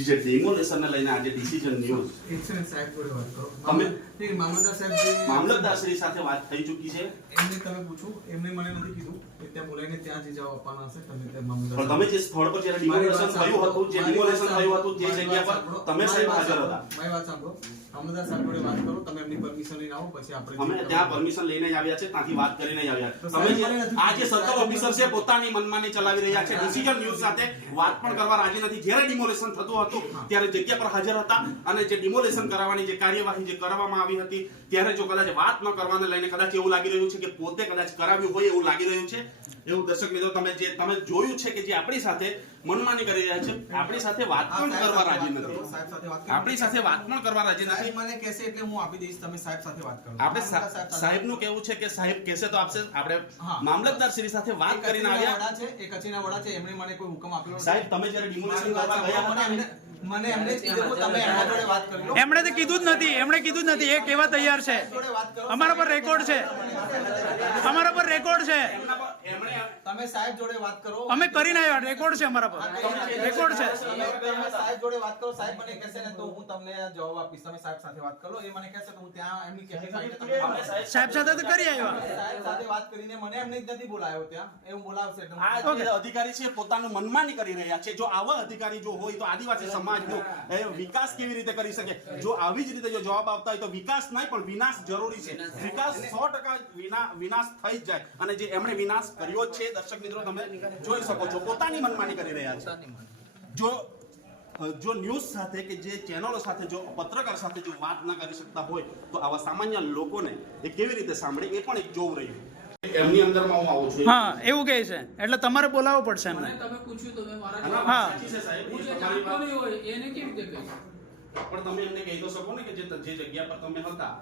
જે ડિમોલેશનને લઈને આજે ડિસિઝન ન્યૂઝ સાહેબ જોડે વાત કરો. તમે મામલતદાર સાહેબ જે મામલતદારશ્રી સાથે વાત થઈ ચૂકી છે, એમને તમે પૂછો, એમને મને નથી કીધું કે ત્યાં બોલાવીને ત્યાં જે જવાબ આપવાના હશે તમે ત્યાં પણ મામલતદાર તમે જે સ્થળ પર જ્યારે ડિમોલેશન થયું હતું, જે ડિમોલેશન થયું હતું, જે જગ્યા પર તમે સાહેબ હાજર હતા. મારી વાત સાંભળો. મામલતદાર સાહેબ જોડે વાત કરો, તમે એમની પરમિશન લઈને આવો, પછી આપણે અમે ત્યાં પરમિશન લઈને જ આવ્યા છે, ત્યાંથી વાત કરીને જ આવ્યા છે. તમે આ જે સર્કલ ઓફિસર છે પોતાની મનમાની ચલાવી રહ્યા છે, ડિસિઝન ન્યૂઝ સાથે વાત પણ કરવા રાજી નથી. જ્યારે ડિમોલેશન થતું હતું ત્યારે જગ્યા પર હાજર હતા અને જે ડિમોલેશન કરાવવાની જે કાર્યવાહી જે કરવામાં આવી હતી ત્યારે જો કદાચ વાત ન કરવાને લઈને કદાચ એવું લાગી રહ્યું છે કે પોતે કદાચ કરાવ્યું હોય એવું લાગી રહ્યું છે. એવું દર્શક મિત્રો તમે જોયું છે કે જે આપણી સાથે મનમાની કરી રહ્યા છે, આપણી સાથે વાત પણ કરવા રાજી નથી. સાહેબ સાથે વાત કરો. આપણી સાથે વાત પણ કરવા રાજી નથી. સાહેબ મને કહેશે એટલે હું આપી દઈશ, તમે સાહેબ સાથે વાત કરો. આપણે સાહેબનું કહેવું છે કે સાહેબ કહેશે તો આપશે. આપણે મામલતદાર શ્રી સાથે વાત કરીને આવ્યા. એ કચેરીના વડા છે, એમણે મને કોઈ હુકમ આપેલો નથી. સાહેબ તમે જ્યારે ડિમોલેશન કરવા ગયા હતા મને એમને જ કીધું, તમે એમના જોડે વાત કરી લો. એમણે તો કીધું જ નથી, એમણે કીધું જ નથી. એ કેવા તૈયાર છે, અમારા પર રેકોર્ડ છે, અમારા પર રેકોર્ડ છે. તમે સાહેબ જોડે વાત કરો. અમે કરીને આવ્યા, રેકોર્ડ છે અમારા પર, રેકોર્ડ છે. તમે સાહેબ જોડે વાત કરો, સાહેબ મને કહેશે ને તો હું તમને જવાબ આપીશ. તમે સાહેબ સાથે વાત કરો, એ મને કહેશે તો હું ત્યાં એમની કેબિન સાહેબ સાથે તો કરી આવ્યા. સાહેબ સાથે વાત કરીને મને એમને જ નથી બોલાયો ત્યાં, એવું બોલાવશે એટલે આ જે અધિકારી છે પોતાનું મનમાની કરી રહ્યા છે. જો આવા અધિકારી જો હોય તો આદિવાસી સમાજનો વિકાસ કેવી રીતે કરી શકે? જો આવી જ રીતે જો જવાબ આપતા હોય તો વિકાસ નહીં પણ વિનાશ જરૂરી છે. વિકાસ 100% વિનાશ થઈ જ જાય અને જે એમણે વિનાશ કર્યો જ છે. દર્શક મિત્રો તમે જોઈ શકો છો પોતાની મનમાની કરી રહ્યા છે. જો ન્યૂઝ સાથે કે જે ચેનલો સાથે જો પત્રકાર સાથે જો વાત ના કરી શકતા હોય તો આવા સામાન્ય લોકોને એ કેવી રીતે સાંભળે એ પણ એક જોવું રહ્યું. એમની અંદરમાં હું આવું છું. હા એવું કહે છે, એટલે તમારે બોલાવવો પડશે એમને. મને તમે પૂછ્યું તો મેં મારા હા. સાચી છે સાહેબ. હું જે જાણતો નહીં હોય એને કેવી રીતે કહીશ? પણ તમે એમને કહી તો શકો ને કે જે જગ્યા પર તમે હતા.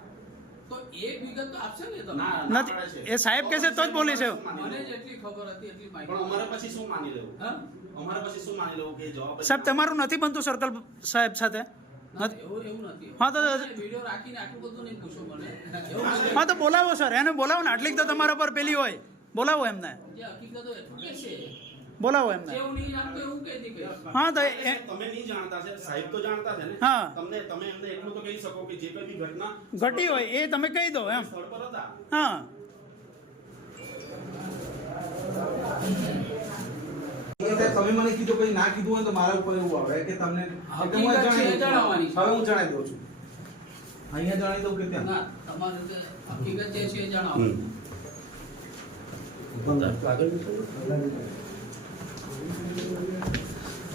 તો એક વિગત તો આપશે ને તમે. ના નથી, એ સાહેબ કહેશે તો જ બોલી છે. મને જેટલી ખબર હતી એટલી પણ માહિતી. અમારે પછી શું માની લેવું? હા? અમારે પછી શું માની લેવું કે જવાબ સાહેબ તમારું નથી બનતું સર્કલ સાહેબ સાથે? એવું નથી. હા તો વિડિયો રાખીને આટલું બધું નહીં પૂછો મને. એવું નથી. હા તો બોલાવો સર, એને બોલાવો ને. આટલી તો તમારા પર પેલી હોય, બોલાવો એમને, જે હકીકતો એટલું કે છે. બોલાવો એમને. જેવું નહીં જાણતો એવું કહી દે કે હા તો તમે નહીં જાણતા છે, સાહેબ તો જાણતા છે ને. હા. તમે એમને એટલું તો કહી શકો કે જે કઈ બી ઘટના ઘટી હોય એ તમે કહી દો એમ. સ્થળ પર હતા. હા તમે મને કીધું પછી ના કીધું હોય તો મારા ઉપર એવું આવે કે તમને હકીકત છે એ જણાવવાની છે. હવે હું જણાવી દઉં છું. અહીંયા જણાવી દઉં કે ત્યાં ના તમારે જે હકીકત જે છે એ જણાવો.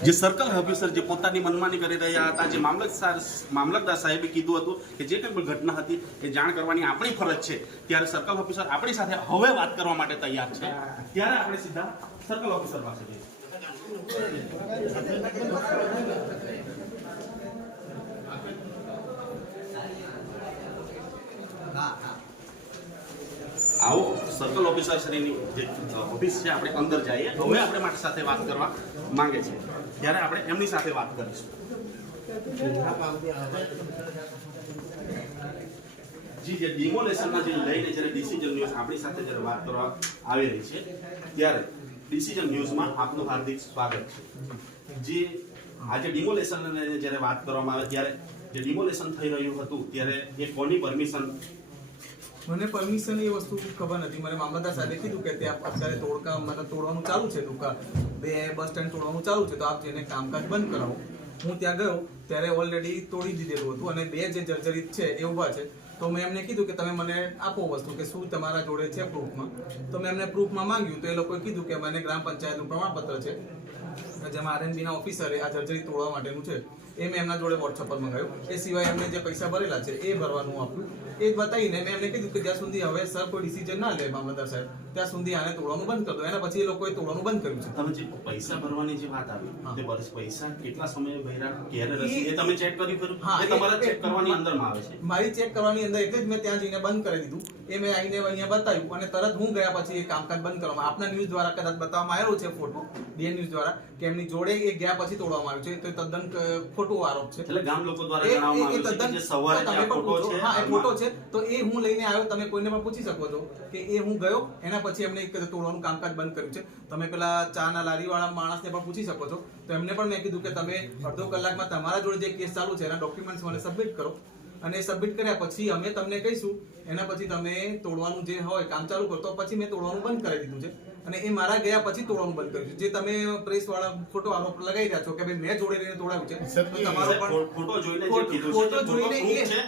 જે સર્કલ ઓફિસર જે પોતાની મનમાની કરી રહ્યા હતા, જે મામલતદાર સાહેબે કીધું હતું કે જે કંઈ પણ ઘટના હતી એ જાણ કરવાની આપણી ફરજ છે, ત્યારે સર્કલ ઓફિસર આપણી સાથે હવે વાત કરવા માટે તૈયાર છે. ત્યારે આપણે સીધા સર્કલ ઓફિસર પાસે જઈએ. આવો સર્કલ ઓફિસર શ્રીની જે ઓફિસ છે આપણે અંદર જઈએ. હવે આપણે માટે સાથે વાત કરવા માંગે છે ત્યારે આપણે એમની સાથે વાત કરીશું. જી જે ડિમોલેશનના જે લઈને જ્યારે ડિસિઝન ન્યૂઝ આપણી સાથે જ્યારે વાત કરવા આવી રહી છે ત્યારે ડિસિઝન ન્યૂઝમાં આપનું હાર્દિક સ્વાગત છે. જે આજે ડિમોલેશનને લઈને જ્યારે વાત કરવામાં આવે ત્યારે જે ડિમોલેશન થઈ રહ્યું હતું ત્યારે એ કોની પરમિશન? મને પરમિશન એ વસ્તુ ખબર નથી. મને મામલતદાર સાહેબે કીધું કે ત્યાં અત્યારે તોડવાનું ચાલુ છે, દુકાન 2 બસ સ્ટેન્ડ તોડવાનું ચાલુ છે, તો આપ જેને કામકાજ બંધ કરાવો. હું ત્યાં ગયો ત્યારે ઓલરેડી તોડી દીધેલું હતું અને 2 જે જર્જરિત છે એ ઊભા છે. તો મેં એમને કીધું કે તમે મને આપો વસ્તુ કે શું તમારા જોડે છે પ્રૂફમાં. તો મેં એમને પ્રૂફમાં માંગ્યું તો એ લોકોએ કીધું કે મને ગ્રામ પંચાયતનું પ્રમાણપત્ર છે જેમાં આરએનબીના ઓફિસરે આ જર્જરી તોડવા માટેનું છે, એ મેં એમના જોડે વોટ્સઅપ પર મંગાવ્યું. એ સિવાય એમને જે પૈસા ભરેલા છે એ ભરવાનું આપ્યું. એ બતાવીને મેં એમને કીધું કે જ્યાં સુધી હવે સર કોઈ ડિસિઝન ના લે મામલતદાર સાહેબ ત્યાં સુધી આને તોડવાનું બંધ કરી દો. એના પછી એ લોકોએ તોડવાનું બંધ કર્યું છે. તમે જે પૈસા ભરવાની જે વાત આવી તે પૈસા કેટલા સમયે ભર્યા, ક્યારે રસીદ એ તમે ચેક કર્યું ખરું? હા, એ તમારા ચેક કરવાની અંદરમાં આવે છે. મારી ચેક કરવાની અંદર એટલે જ મેં ત્યાં જઈને બંધ કરી દીધું. એ મેં આવીને અહીંયા બતાવ્યું અને તરત હું ગયા પછી એ કામકાજ બંધ કરવામાં આપના ન્યૂઝ દ્વારા કદાચ બતાવવામાં આવ્યો છે ફોટો, ડીએન ન્યૂઝ દ્વારા કે એમની જોડે એ ગયા પછી તોડવામાં આવ્યું છે. તો એ તદ્દન ખોટો આરોપ છે. એટલે ગામ લોકો દ્વારા જણાવવામાં આવ્યું છે કે જે સવારે જે આ ફોટો છે હા એ ફોટો છે તો એ હું લઈને આવ્યો. તમે કોઈને પણ પૂછી શકો છો કે એ હું ગયો એના પછી એમને તોડવાનું કામકાજ બંધ કર્યું છે. તમે પેલા ચાના લારીવાળા માણસને પણ પૂછી શકો છો. તો એમને પણ મેં કીધું કે તમે અડધો કલાકમાં તમારા જોડે જે કેસ ચાલુ છે એના ડોક્યુમેન્ટ્સ મને સબમિટ કરો, અને સબમિટ કર્યા પછી અમે તમને કહીશું. એના પછી તમે તોડવાનું જે હોય કામ ચાલુ કરો. તો પછી મેં તોડવાનું બંધ કરી દીધું છે, અને એ મારા ગયા પછી તોડવાનું બંધ કર્યું છે. જે તમે પ્રેસ વાળા ખોટો આરોપ લગાવી રહ્યા છો કે ભાઈ મેં જોડે રહીને તોડાવ્યું છે, તો તમારો પણ ફોટો જોઈને જે કીધું ફોટો છે, જોઈને proof છે.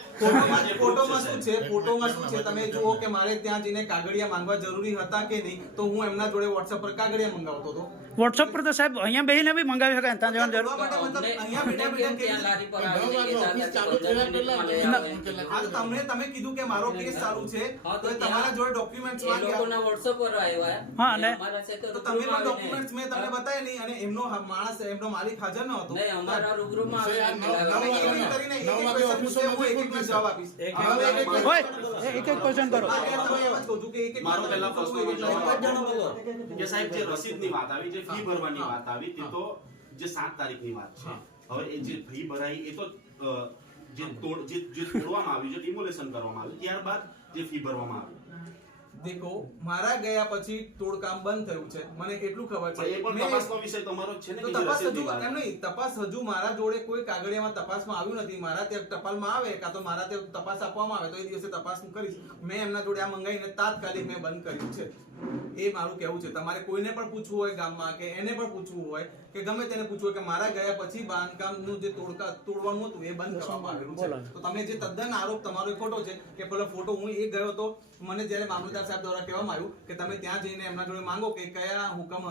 ફોટોમાં શું છે, ફોટોમાં શું છે તમે જુઓ કે મારે ત્યાં જઈને કાગળિયા માંગવા જરૂરી હતા કે નહીં. તો હું એમના જોડે વોટ્સએપ પર કાગળિયા મંગાવતો હતો. વોટ્સઅપ પર તો સાહેબ અહીંયા બેહીને બી મંગાવી શકાય, ત્યાં જવાની જરૂર. કરવા માટે મતલબ અહીંયા બેઠા બેઠા કેવી રીતે? હા, તો તમે કીધું કે મારો કેસ ચાલુ છે, તો તમારા જોડે ડોક્યુમેન્ટ્સ માંગ્યા. વોટ્સએપ પર આવ્યા હા, અને તો તમે પણ ડોક્યુમેન્ટ્સ મેં તમને બતાવ્યા નહીં, અને એમનો માણસ એમનો માલિક હાજર ન હતો. નહીં, અમારા રૂબરૂમાં તમે એક એક કરીને એક એક question પૂછે, હું એક એકનો જવાબ આપીશ. ઓય એક એક ક્વેશ્ચન કરો. હા, એ તમે એમ જ કહું છું કે એક એક મારો પહેલા પ્રશ્ન એક જ કે સાહેબ જે રસીદની વાત આવી, જે ફી ભરવાની વાત આવી, તે તો જે 7 તારીખની વાત છે. હવે એ જે ફી ભરાઈ એ તો જે તોડવામાં આવ્યું છે, ડિમોલેશન કરવામાં આવ્યું, ત્યારબાદ જે ફી ભરવામાં આવી. દેખો, મારા ગયા પછી તોડકામ બંધ થયું છે, મને એટલું ખબર છે. એ પણ તપાસનો વિષય તમારો જ છે ને તો કે જે તપાસ રસીદની હજુ વાત. એમ નહીં, તપાસ હજુ મારા જોડે કોઈ કાગળિયામાં તપાસમાં આવ્યું નથી. મારા ત્યાં ટપાલમાં આવે કાં તો મારા ત્યાં તપાસ આપવામાં આવે તો એ દિવસે તપાસ હું કરીશ. મેં એમના જોડે આ મંગાવીને તાત્કાલિક મેં બંધ કર્યું છે. એ મારું કહેવું છે. તમારે કોઈને પણ પૂછવું હોય ગામમાં, કે એને પણ પૂછવું હોય, કે ગમે તેને પૂછવું હોય કે મારા ગયા પછી બાંધકામનું જે તોડવાનું હતું એ બંધ કરવામાં આવેલું છે. તો તમે જે તદ્દન આરોપ તમારો એ ખોટો છે કે પેલો ફોટો હું એ ગયો હતો, મને જ્યારે મામલતદાર સાહેબ દ્વારા કહેવામાં આવ્યું કે તમે ત્યાં જઈને એમના જોડે માંગો કે કયા હુકમ.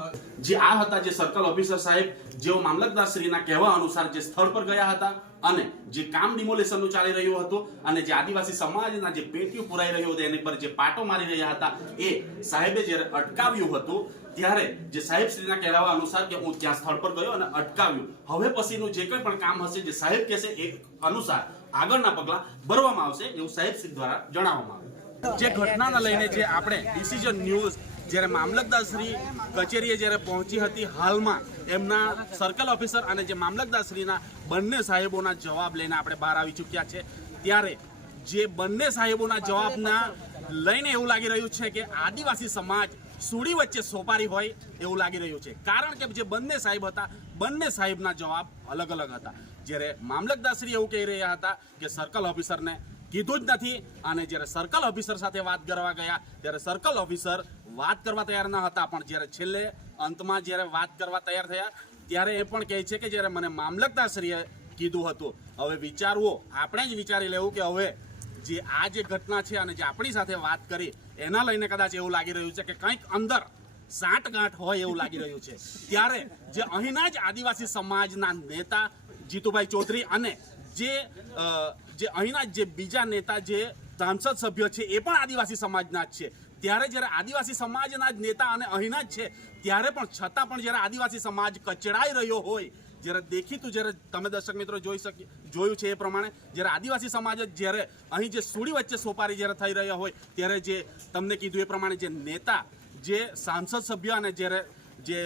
જે આ હતા જે સર્કલ ઓફિસર સાહેબ, જેઓ મામલતદાર શ્રીના કહેવા અનુસાર જે સ્થળ પર ગયા હતા અને જે કામ ડિમોલેશનનું ચાલી રહ્યું હતું, અને જે આદિવાસી સમાજના જે પેટીઓ પુરાઈ રહ્યું હતું એની પર જે પાટો મારી રહ્યા હતા, એ સાહેબે જ્યારે અટકાવ્યું હતું ત્યારે જે સાહેબ શ્રીના કહેવા અનુસાર કે હું ત્યાં સ્થળ પર ગયો અને અટકાવ્યું. હવે પછીનું જે કંઈ પણ કામ હશે, જે સાહેબ કહેશે એ અનુસાર આગળના પગલા ભરવામાં આવશે, એવું સાહેબ શ્રી દ્વારા જણાવવામાં આવ્યું. જે ઘટનાને લઈને જે આપણે ડિસિઝન ન્યૂઝ જ્યારે મામલતદાર શ્રી કચેરીએ જ્યારે પહોંચી હતી, હાલમાં એમના સર્કલ ઓફિસર અને જે મામલતદાર શ્રીના બંને સાહેબોના જવાબ લઈને આપણે બહાર આવી ચૂક્યા છે. ત્યારે જે બંને સાહેબોના જવાબના લઈને એવું લાગી રહ્યું છે કે આદિવાસી સમાજ સુડી વચ્ચે સોપારી હોય એવું લાગી રહ્યું છે. કારણ કે જે બંને સાહેબ હતા, બંને સાહેબના જવાબ અલગ અલગ હતા. જ્યારે મામલતદાર શ્રી એવું કહી રહ્યા હતા કે સર્કલ ઓફિસરને કીધું જ નથી, અને જ્યારે સર્કલ ઓફિસર સાથે વાત કરવા ગયા ત્યારે સર્કલ ઓફિસર વાત કરવા તૈયાર ન હતા. પણ જ્યારે છેલ્લે અંતમાં જ્યારે વાત કરવા તૈયાર થયા ત્યારે એ પણ કહે છે કે જ્યારે મને મામલતદારશ્રીએ કીધું હતું. હવે વિચારવું, આપણે જ વિચારી લેવું કે હવે જે આ જે ઘટના છે અને જે આપણી સાથે વાત કરી એના લઈને કદાચ એવું લાગી રહ્યું છે કે કંઈક અંદર સાંઠગાંઠ હોય એવું લાગી રહ્યું છે. ત્યારે જે અહીંના જ આદિવાસી સમાજના નેતા જીતુભાઈ ચૌધરી અને જે અહીંના જે બીજા નેતા જે સાંસદ સભ્ય છે એ પણ આદિવાસી સમાજના જ છે. ત્યારે જ્યારે આદિવાસી સમાજના જ નેતા અને અહીંના જ છે ત્યારે પણ છતાં પણ જ્યારે આદિવાસી સમાજ કચડાઈ રહ્યો હોય, જ્યારે દેખીતું જ્યારે તમે દર્શક મિત્રો જોયું છે એ પ્રમાણે જ્યારે આદિવાસી સમાજ જ જ્યારે અહીં જે સુડી વચ્ચે સોપારી જ્યારે થઈ રહ્યા હોય ત્યારે જે તમને કીધું એ પ્રમાણે જે નેતા, જે સાંસદ સભ્ય અને જ્યારે જે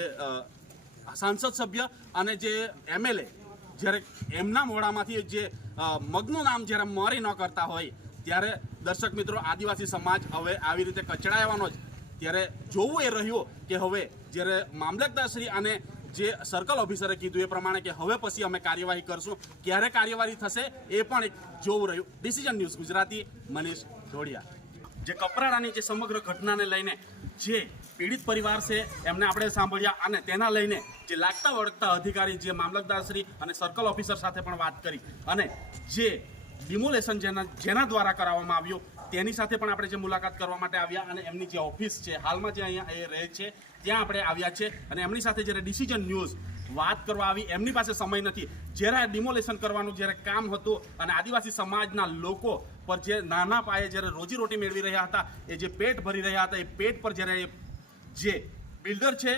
સાંસદ સભ્ય અને જે MLA જ્યારે એમના મોઢામાંથી જે મગનું નામ જ્યારે મારી ન કરતા હોય ત્યારે દર્શક મિત્રો આદિવાસી સમાજ હવે આવી રીતે કચડાવવાનો જ. ત્યારે જોવું એ રહ્યું કે હવે જ્યારે મામલતદારશ્રી અને જે સર્કલ ઓફિસરે કીધું એ પ્રમાણે કે હવે પછી અમે કાર્યવાહી કરશું, ક્યારે કાર્યવાહી થશે એ પણ એક જોવું રહ્યું. Decision news Gujarati, Manish Dhodiya. જે કપરાડાની જે સમગ્ર ઘટનાને લઈને જે પીડિત પરિવાર છે એમને આપણે સાંભળ્યા, અને તેના લઈને જે લાગતા વળગતા અધિકારી જે મામલતદારશ્રી અને સર્કલ ઓફિસર સાથે પણ વાત કરી, અને જે ડિમોલેશન જેના દ્વારા કરાવવામાં આવ્યું તેની સાથે પણ આપણે જે મુલાકાત કરવા માટે આવ્યા, અને એમની જે ઓફિસ છે હાલમાં જે અહીંયા એ રહે છે ત્યાં આપણે આવ્યા છે, અને એમની સાથે જ્યારે ડિસિઝન ન્યૂઝ વાત કરવા આવી, એમની પાસે સમય નથી. જ્યારે આ ડિમોલેશન કરવાનું જ્યારે કામ હતું અને આદિવાસી સમાજના લોકો પર જે નાના પાયે જ્યારે રોજીરોટી મેળવી રહ્યા હતા, એ જે પેટ ભરી રહ્યા હતા, એ પેટ પર જ્યારે જે બિલ્ડર છે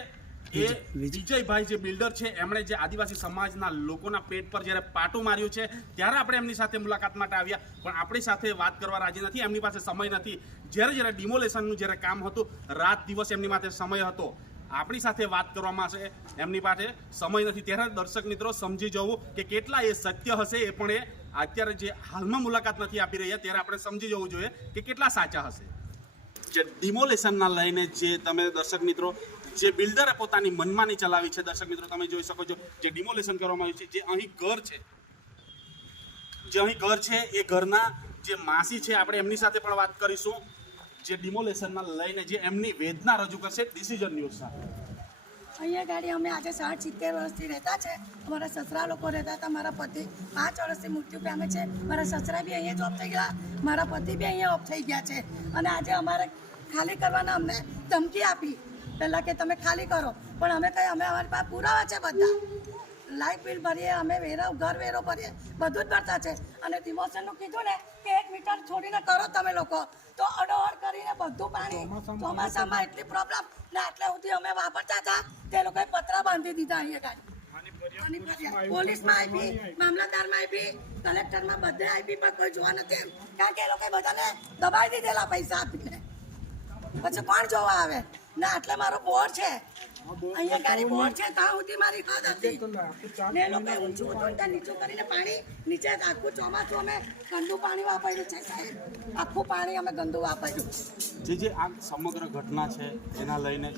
એ વિજયભાઈ જે બિલ્ડર છે એમણે જે આદિવાસી સમાજના લોકોના પેટ પર જ્યારે પાટું માર્યું છે ત્યારે આપણે એમની સાથે મુલાકાત માટે આવ્યા, પણ આપણી સાથે વાત કરવા રાજી નથી. એમની પાસે સમય નથી. જ્યારે ડિમોલેશનનું જ્યારે કામ હતું, રાત દિવસ એમની પાસે સમય હતો, આપણી સાથે વાત કરવામાં છે એમની પાસે સમય નથી. ત્યારે દર્શક મિત્રો સમજી જવું કે કેટલા એ સત્ય હશે એ પણ એ અત્યારે જે હાલમાં મુલાકાત નથી આપી રહ્યા ત્યારે આપણે સમજી જવું જોઈએ કે કેટલા સાચા હશે. જે ડિમોલેશનના લઈને જે તમે દર્શક મિત્રો જે બિલ્ડરે પોતાની મનમાની ચલાવી છે, દર્શક મિત્રો તમે જોઈ શકો છો જે ડિમોલેશન કરવામાં આવ્યું છે, જે અહીં ઘર છે એ ઘરના જે માસી છે આપણે એમની સાથે પણ વાત કરીશું, જે ડિમોલેશનના લઈને જે એમની વેદના રજૂ કરશે ડિસિઝન ન્યૂઝ સાથે. અહીંયા ગાડી અમે આજે 60-70 વર્ષથી રહેતા છે. અમારા સસરા લોકો રહેતા હતા. મારા પતિ 5 વર્ષથી મૃત્યુ પામે છે. મારા સસરા બી અહીંયા જ ઓફ થઈ ગયા, મારા પતિ બી અહીંયા ઓફ થઈ ગયા છે. અને આજે અમારે ખાલી કરવાના અમને ધમકી આપી પહેલાં કે તમે ખાલી કરો, પણ અમે કંઈ અમારી પાસે પુરાવા છે બધા. લાઇટ બિલ ભરીએ, અમે ઘર વેરો ભરીએ, બધું જ ભરતા છે. અને ડિમોશનનું કીધું ને કે 1 મીટર છોડીને કરો તમે લોકો, તો અડોઅડ કરીને બધું પાણી ચોમાસામાં એટલી પ્રોબ્લેમ ને આટલે સુધી અમે વાપરતા હતા તે લોકોએ પતરા બાંધી દીધા અહીંયા ગાડી. પોલીસમાં આપી, મામલતદારમાં આપી, કલેક્ટરમાં બધે આપી, પણ કોઈ જોવા નથી એમ. કારણ કે એ લોકોએ બધાને દબાઈ દીધેલા પૈસા આપીને. પછી કોણ જોવા આવે ને? આટલે મારો બોર છે, અહીંયા ગાડી બોર છે, ત્યાં સુધી મારી હદ હતી ને એ લોકોએ ઊંચું હતું ત્યાં નીચું કરીને પાણી નીચે આખું ચોમાસું અમે ગંદુ પાણી વાપર્યું છે સાહેબ. આખું પાણી અમે ગંદુ વાપર્યું. જે આ સમગ્ર ઘટના છે એના લઈને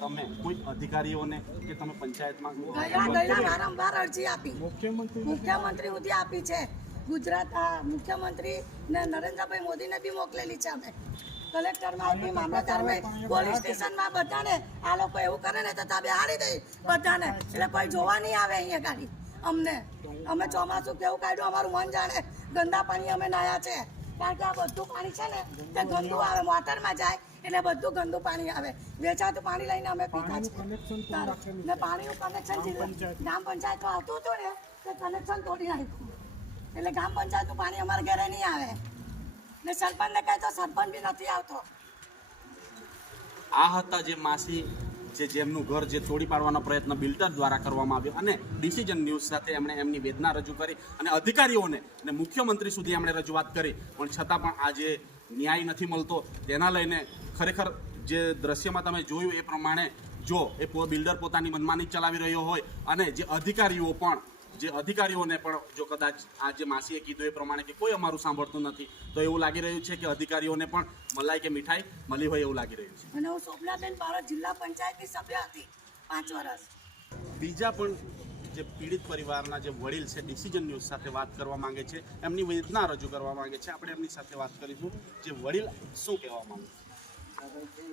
તમે કોઈ અધિકારીઓને કે તમે પંચાયતમાં ગયા વારંવાર અરજી આપી, મુખ્યમંત્રી સુધી આપી છે. ગુજરાત મુખ્યમંત્રી ને નરેન્દ્રભાઈ મોદીને બી મોકલેલી છે અમે. કલેક્ટરમાં આપી, મામલતદારમાં, પોલીસ સ્ટેશનમાં, બધાને. આ લોકો એવું કરે ને તો તાબે હારી દઈ બધાને, એટલે કોઈ જોવા નહીં આવે અહીંયા ગાડી અમને. અમે ચોમાસું કેવું કાઢ્યું અમારું મન જાણે. ગંદા પાણી અમે નાયા છે, કારણ કે આ બધું પાણી છે ને તે ગંદુ આવે, મોટરમાં જાય એટલે બધું ગંદુ પાણી આવે. વેચાતું પાણી લઈને અમે પીતા છીએ. ને પાણીનું કનેક્શન ગ્રામ પંચાયતમાં આવતું હતું ને તે કનેક્શન તોડી નાખ્યું, એટલે ગ્રામ પંચાયતનું પાણી અમારા ઘરે નહીં આવે. ને સરપંચને કહે તો સરપંચ બી નથી આવતો. આ હતા જે માસી જેમનું ઘર જે તોડી પાડવાનો પ્રયત્ન બિલ્ડર દ્વારા કરવામાં આવ્યો અને ડિસિઝન ન્યૂઝ સાથે એમણે એમની વેદના રજૂ કરી અને અધિકારીઓને અને મુખ્યમંત્રી સુધી એમણે રજૂઆત કરી, પણ છતાં પણ આ જે ન્યાય નથી મળતો તેના લઈને ખરેખર જે દ્રશ્યમાં તમે જોયું એ પ્રમાણે જો એ બિલ્ડર પોતાની મનમાની ચલાવી રહ્યો હોય અને જે અધિકારીઓને પણ જો કદાચ આ જે માસીએ કીધું એ પ્રમાણે કે કોઈ અમારું સાંભળતું નથી, તો એવું લાગી રહ્યું છે કે અધિકારીઓને પણ મલાઈ કે મીઠાઈ મળી હોય એવું લાગી રહ્યું છે. અને હું શોભનાબેન બારોટ જિલ્લા પંચાયતની સભ્ય હતી 5 વર્ષ. બીજા પણ જે પીડિત પરિવારના જે વડીલ છે ડિસિઝન ન્યૂઝ સાથે વાત કરવા માંગે છે, એમની વેદના રજૂ કરવા માંગે છે. આપણે એમની સાથે વાત કરીશું. જે વડીલ શું કહેવા માંગે છે?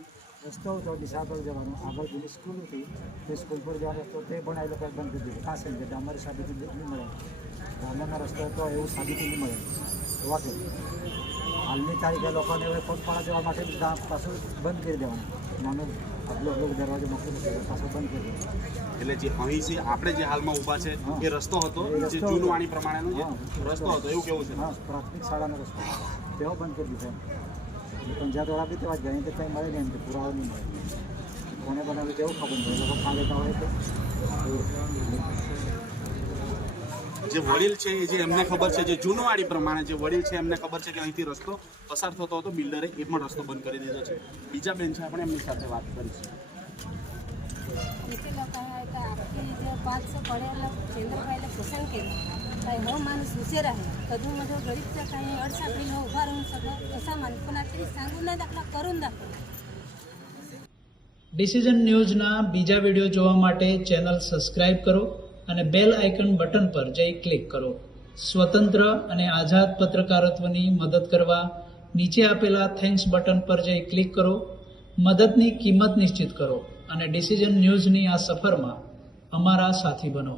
રસ્તો હતો દિશાપર જવાનો, આગળ જૂની સ્કૂલ હતી તે સ્કૂલ પર જવાનો રસ્તો તે પણ આ લોકોએ બંધ કરી દીધું. ખાસ કરીને અમારી સાબિતી નહીં મળે, ગામડાનો રસ્તો હતો એવું સાબિતી નહીં મળે. વાકે હાલની તારીખે લોકોને હવે પગપાળા જવા માટે ગામ પાછું બંધ કરી દેવાનું. નાનો આગલો દરવાજો મોકલી દીધો, પાછો બંધ કરી દેવાનો. એટલે જે અહીં છે આપણે જે હાલમાં ઊભા છે એ રસ્તો હતો જે જૂનવાણી પ્રમાણેનો જે રસ્તો હતો એવું કેવું છે? હા, પ્રાથમિક શાળાનો રસ્તો તેઓ બંધ કરી દીધો. પંચાયતવાળા બી તેવા જ ગયા, કંઈ મળે નહીં, એમ કે પુરાવો નહીં મળે. કોને બનાવ્યું તેવું ખબર નહીં, લોકો ખા લેતા હોય તો. જે વડીલ છે એ જે એમને ખબર છે, જે જૂનવાણી પ્રમાણે જે વડીલ છે એમને ખબર છે કે અહીંથી રસ્તો પસાર થતો હતો, બિલ્ડરે એ પણ રસ્તો બંધ કરી દીધો છે. બીજા બેન છે, આપણે એમની સાથે વાત કરીશું. किसी लोग है कि आपकी जो 500 पड़े चंद्रभाई पसंद के हो माणूस हुशार आहे कधी मध्ये गरीबचं काही अडचणी हो उभा राहून सगळं असा माणूस पण तरी सांगून नाही दाखला करून दाखव. ડિસિઝન ન્યૂઝના બીજા વિડીયો જોવા માટે ચેનલ સબસ્ક્રાઇબ કરો અને બેલ આઇકન બટન પર જઈ ક્લિક કરો. સ્વતંત્ર અને આઝાદ પત્રકારત્વની મદદ કરવા નીચે આપેલા થેન્ક્સ બટન પર જઈ ક્લિક કરો. મદદની કિંમત નિશ્ચિત કરો અને ડિસિઝન ન્યૂઝની આ સફરમાં અમારા સાથી બનો.